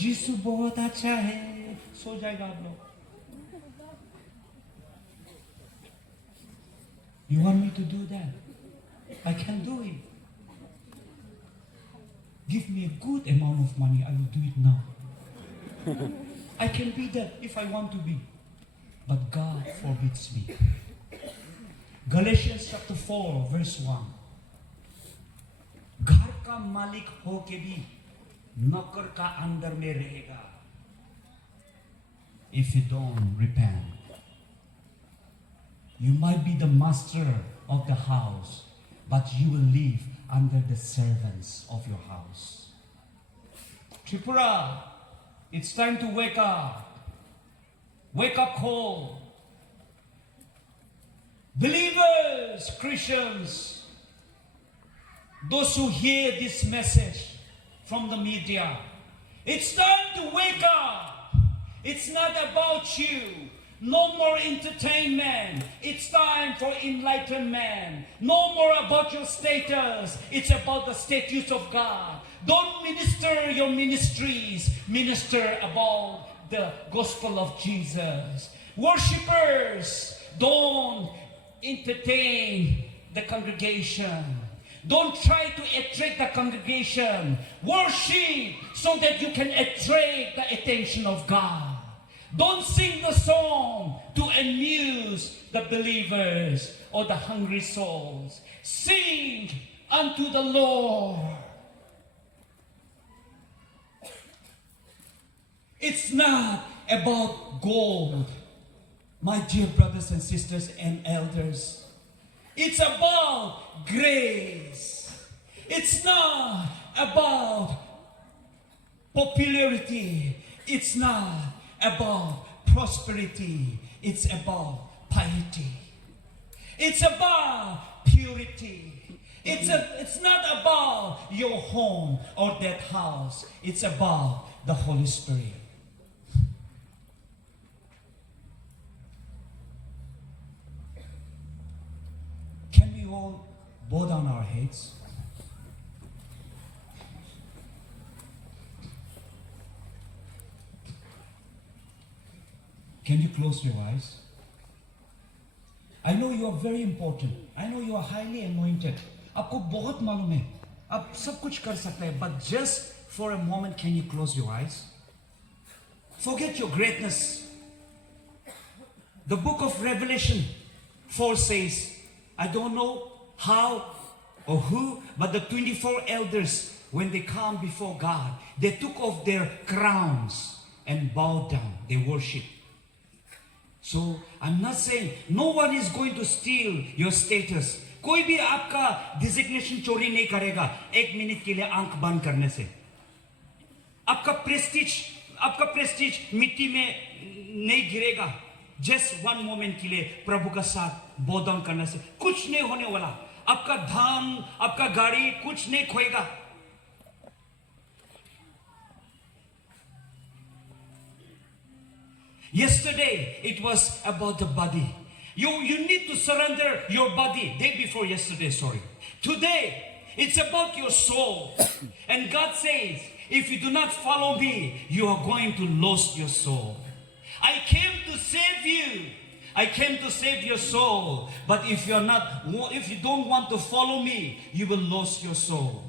यीशु बहुत अच्छा है. सो जाएगा आप लोग. You want me to do that? I can do it. Give me a good amount of money, I will do it now. I can be that if I want to be. But God forbids me. Galatians chapter 4, verse 1. घर का मालिक होके भी नौकर का अंदर में रहेगा. If you don't repent, you might be the master of the house, but you will live under the servants of your house. Tripura, it's time to wake up. Wake up call. Believers, Christians, those who hear this message from the media, it's time to wake up. It's not about you. No more entertainment. It's time for enlightenment. No more about your status. It's about the statutes of God. Don't minister your ministries. Minister about the gospel of Jesus. Worshippers, don't entertain the congregation. Don't try to attract the congregation. Worship so that you can attract the attention of God. Don't sing the song to amuse the believers or the hungry souls. Sing unto the Lord. It's not about gold, my dear brothers and sisters and elders. It's about grace. It's not about popularity. It's not about prosperity. It's about piety. It's about purity. It's not about your home or that house. It's about the Holy Spirit. Can we all bow down our heads? Can you close your eyes? I know you are very important. I know you are highly anointed. आपको बहुत मालूम है. आप सब कुछ कर सकते हैं. But just for a moment, can you close your eyes? Forget your greatness. The book of Revelation 4 says, I don't know how or who, but the 24 elders, when they come before God, they took off their crowns and bowed down. They worship. So I'm not saying no one is going to steal your status. कोई भी आपका designation चोरी नहीं करेगा 1 minute के लिए आंख बंद करने से. आपका prestige मिट्टी में नहीं गिरेगा. Just one moment के लिए प्रभु का साथ bow down करने से कुछ नहीं होने वाला. आपका धाम, आपका गाड़ी कुछ नहीं खोएगा. Yesterday, it was about the body. You need to surrender your body. Day before yesterday, sorry. Today, it's about your soul. And God says, if you do not follow me, you are going to lose your soul. I came to save you. I came to save your soul. But if you don't want to follow me, you will lose your soul.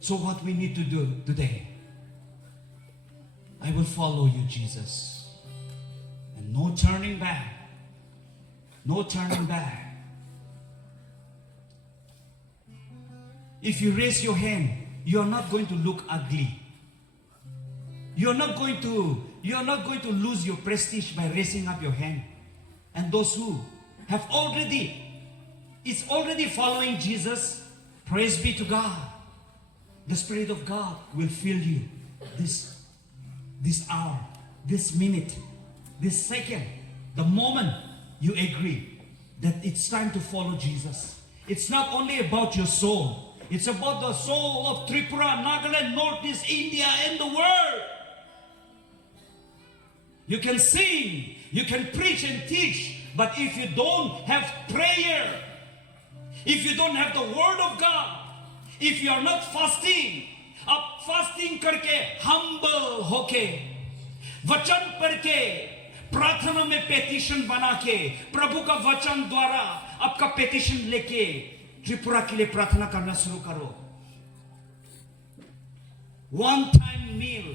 So what we need to do today? I will follow you, Jesus. And no turning back. No turning back. If you raise your hand, you are not going to look ugly. You are not going to lose your prestige by raising up your hand. And those who have is already following Jesus, praise be to God. The Spirit of God will fill you this hour, this minute, this second, the moment you agree that it's time to follow Jesus. It's not only about your soul. It's about the soul of Tripura, Nagaland, Northeast India, and the world. You can sing, you can preach and teach, but if you don't have prayer, if you don't have the Word of God, if you are not fasting, आप fasting करके humble होके, वचन पढ़ के, प्रार्थना में petition बना के, प्रभु का वचन द्वारा आपका पेटिशन लेके त्रिपुरा के लिए प्रार्थना करना शुरू करो. वन टाइम मील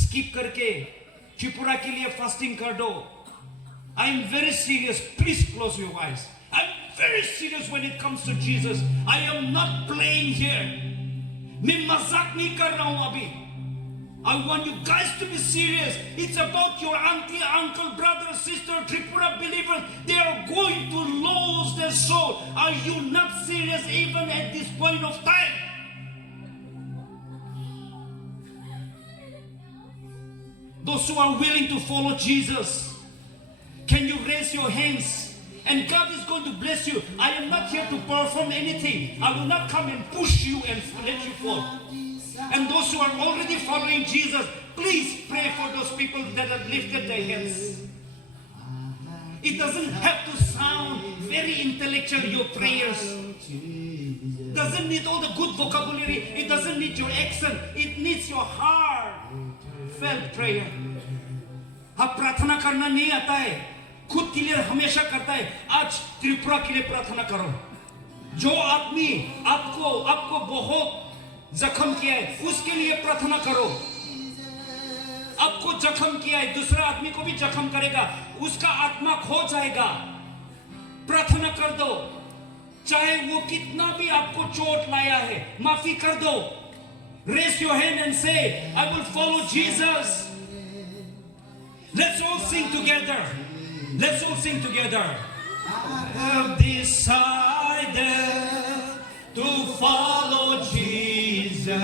स्किप करके त्रिपुरा के लिए फास्टिंग कर दो. I am very serious. Please close your eyes. I'm very serious when it comes to Jesus. I am not playing here. मैं मजाक नहीं कर रहा हूं अभी. I want you guys to be serious. It's about your auntie, uncle, brother, sister, Tripura believers. They are going to lose their soul. Are you not serious even at this point of time? Those who are willing to follow Jesus, can you raise your hands? And God is going to bless you. I am not here to perform anything. I will not come and push you and let you fall. And those who are already following Jesus, please pray for those people that have lifted their hands. It doesn't have to sound very intellectual, your prayers. Doesn't need all the good vocabulary. It doesn't need your accent. It needs your heartfelt prayer. आप प्रार्थना करना नहीं आता है, खुद के लिए हमेशा करता है. आज त्रिपुरा के लिए प्रार्थना करो. जो आदमी आपको बहुत जख्म किया है, उसके लिए प्रार्थना करो. आपको जख्म किया है, दूसरा आदमी को भी जख्म करेगा, उसका आत्मा खो जाएगा. प्रार्थना कर दो. चाहे वो कितना भी आपको चोट लाया है, माफी कर दो. Raise your hand and say, I will follow Jesus. Let's all sing together. Let's all sing together. I have decided to follow Jesus.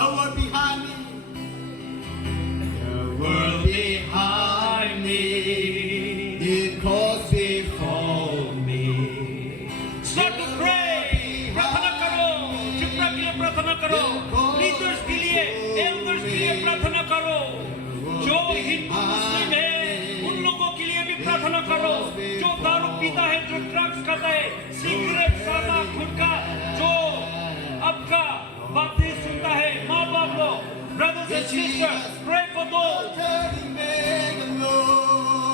The world behind me. The world behind me. It goes before me. Start to pray. प्रार्थना करो. चिपरा के लिए प्रार्थना करो. Leaders के लिए, elders के लिए प्रार्थना करो. जो हिंदू मुस्लिम है, उन लोगों के लिए भी प्रार्थना करो. जो दारू पीता है, जो ड्रग्स खाता है, सिगरेट, सादा, गुटखा, जो आपका बातें सुनता है, माँ बाप लोग, brothers and sisters, pray for those.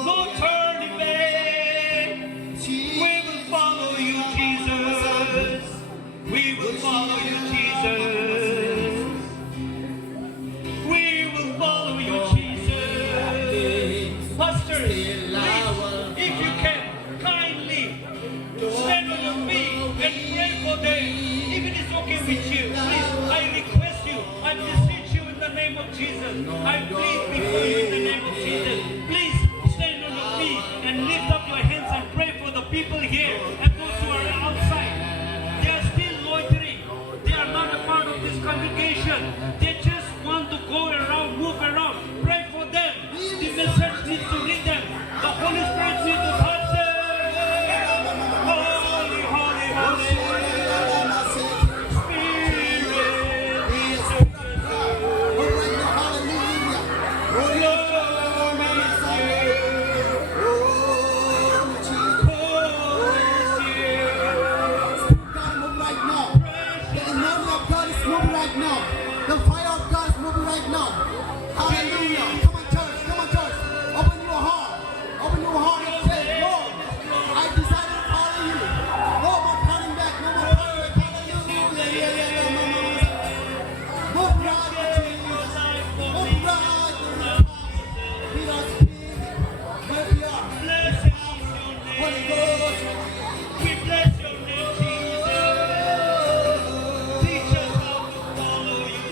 No turning back. We will follow you, Jesus. We will follow you, Jesus. We will follow you, Jesus. Pastor, please, if you can, kindly stand on your feet and pray for them. If it is okay with you, please, I request you, I beseech you in the name of Jesus. I plead before you in the name of Jesus. Please stand on your feet and lift up your hands and pray for the people here and those who are outside. They are still loitering. They are not a part of this congregation. They just want to go around, move around. Pray for them. The message needs to reach them. The Holy Spirit needs to touch them. Holy, holy, holy. The fire of God is moving right now. Hallelujah. Come on, church. Come on, church. Open your heart. Open your heart and say, Lord, I desire to follow you. No more turning back. No more turning back. Hallelujah. Move right, Jesus. Move right. Lead us, Spirit. Where we are. Holy Ghost. We bless your name, Jesus. Teach us how to follow you,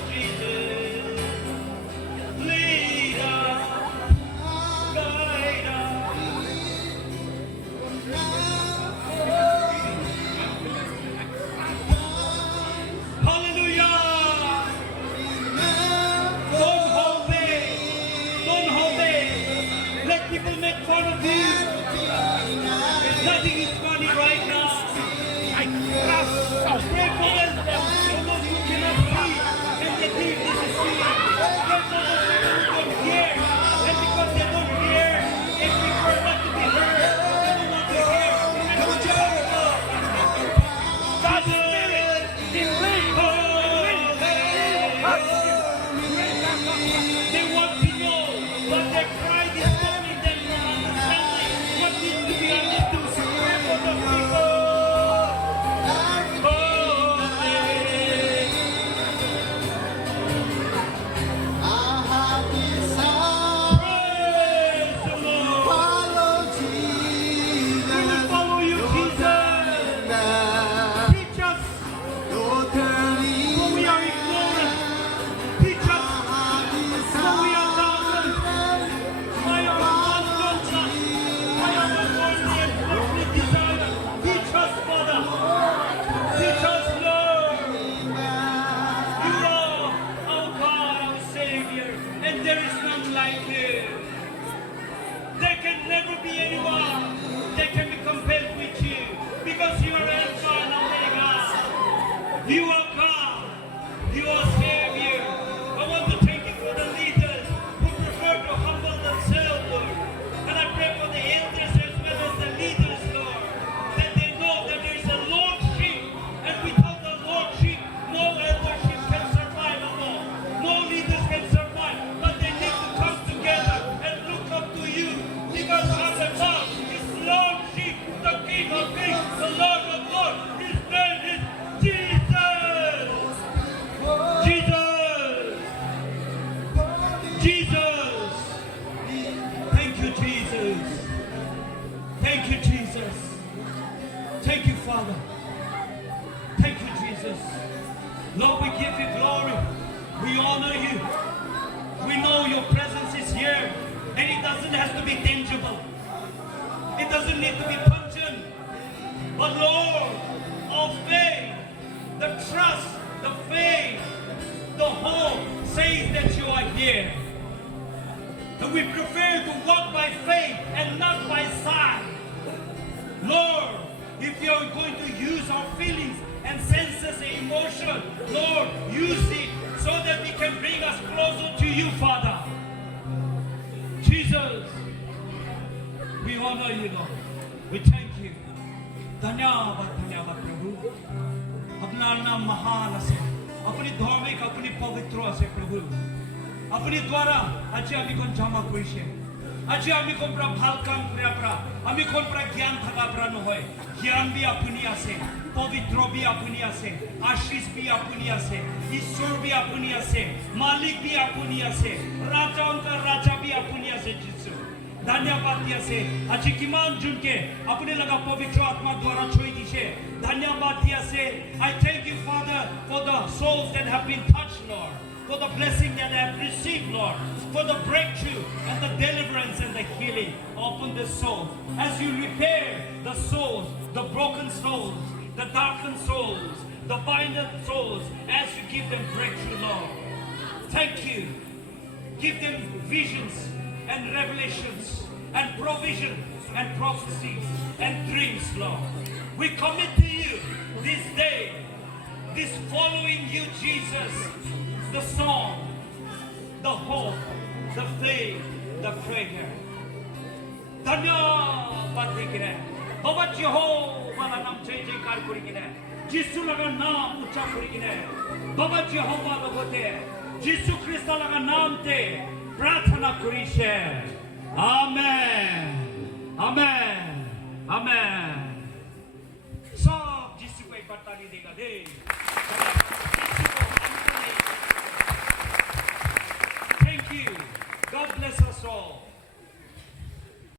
You are God. You are Savior. I want to thank you for the leaders who prefer to humble themselves, Lord. And I pray for the elders as well as the leaders, Lord, that they know that there is a lordship, and without the lordship, no eldership can survive alone. No leaders can survive, but they need to come together and look up to you, because up above is lordship, the King of Kings, the Lord of Lords. His name is Jesus. Jesus. Jesus. Thank you, Jesus. Thank you, Jesus. Thank you, Father. Thank you, Jesus. Lord, we give you glory. We honor you. We know your presence is here, and it doesn't have to be tangible. It doesn't need to be pungent. But Lord, of faith, the trust, the faith, the hope says that you are here. And we prefer to walk by faith and not by sight. Lord, if you are going to use our feelings and senses and emotion, Lord, use it so that we can bring us closer to you, Father. Jesus, we honor you, Lord. We thank you. धन्यवाद धन्यवाद प्रभु अपना नाम महान असे अपनी धार्मिक अपनी पवित्र असे प्रभु अपनी द्वारा आज आम्ही कोण जमा करूशे आज आम्ही कोण प्रा ভাল কাম কৰা প্ৰা आम्ही कोण प्रा জ্ঞান থাকা প্ৰা নহয় জ্ঞান বি আপুনি আছে পবিত্ৰ বি আপুনি আছে আশীষ বি আপুনি আছে ঈশ্বৰ বি আপুনি আছে মালিক বি আপুনি আছে ৰাজাংকৰ ৰাজা বি আপুনি আছে যিশু धन्यवाद दिया से आज किमान जुन के अपने लगा पवित्र आत्मा द्वारा छोड़ दिशे धन्यवाद दिया से I thank you Father for the souls that have been touched Lord for the blessing that I have received Lord for the breakthrough and the deliverance and the healing upon the soul as you repair the souls the broken souls the darkened souls the binded souls as you give them breakthrough Lord thank you give them visions and revelations and provision and prophecies and dreams, Lord. We commit to you this day, this following you, Jesus, the song, the hope, the faith, the prayer. धन्यवाद देखे बाबा यहोवा का नाम जय जयकार करिए यीशु लगा नाम ऊंचा करिए बाबा यहोवा लोगोते यीशु ख्रिस्त लगा नाम ते प्रार्थना करिए आमेन आमेन आमेन सब यीशु को एक ताली देगा दे Thank you. God bless us all.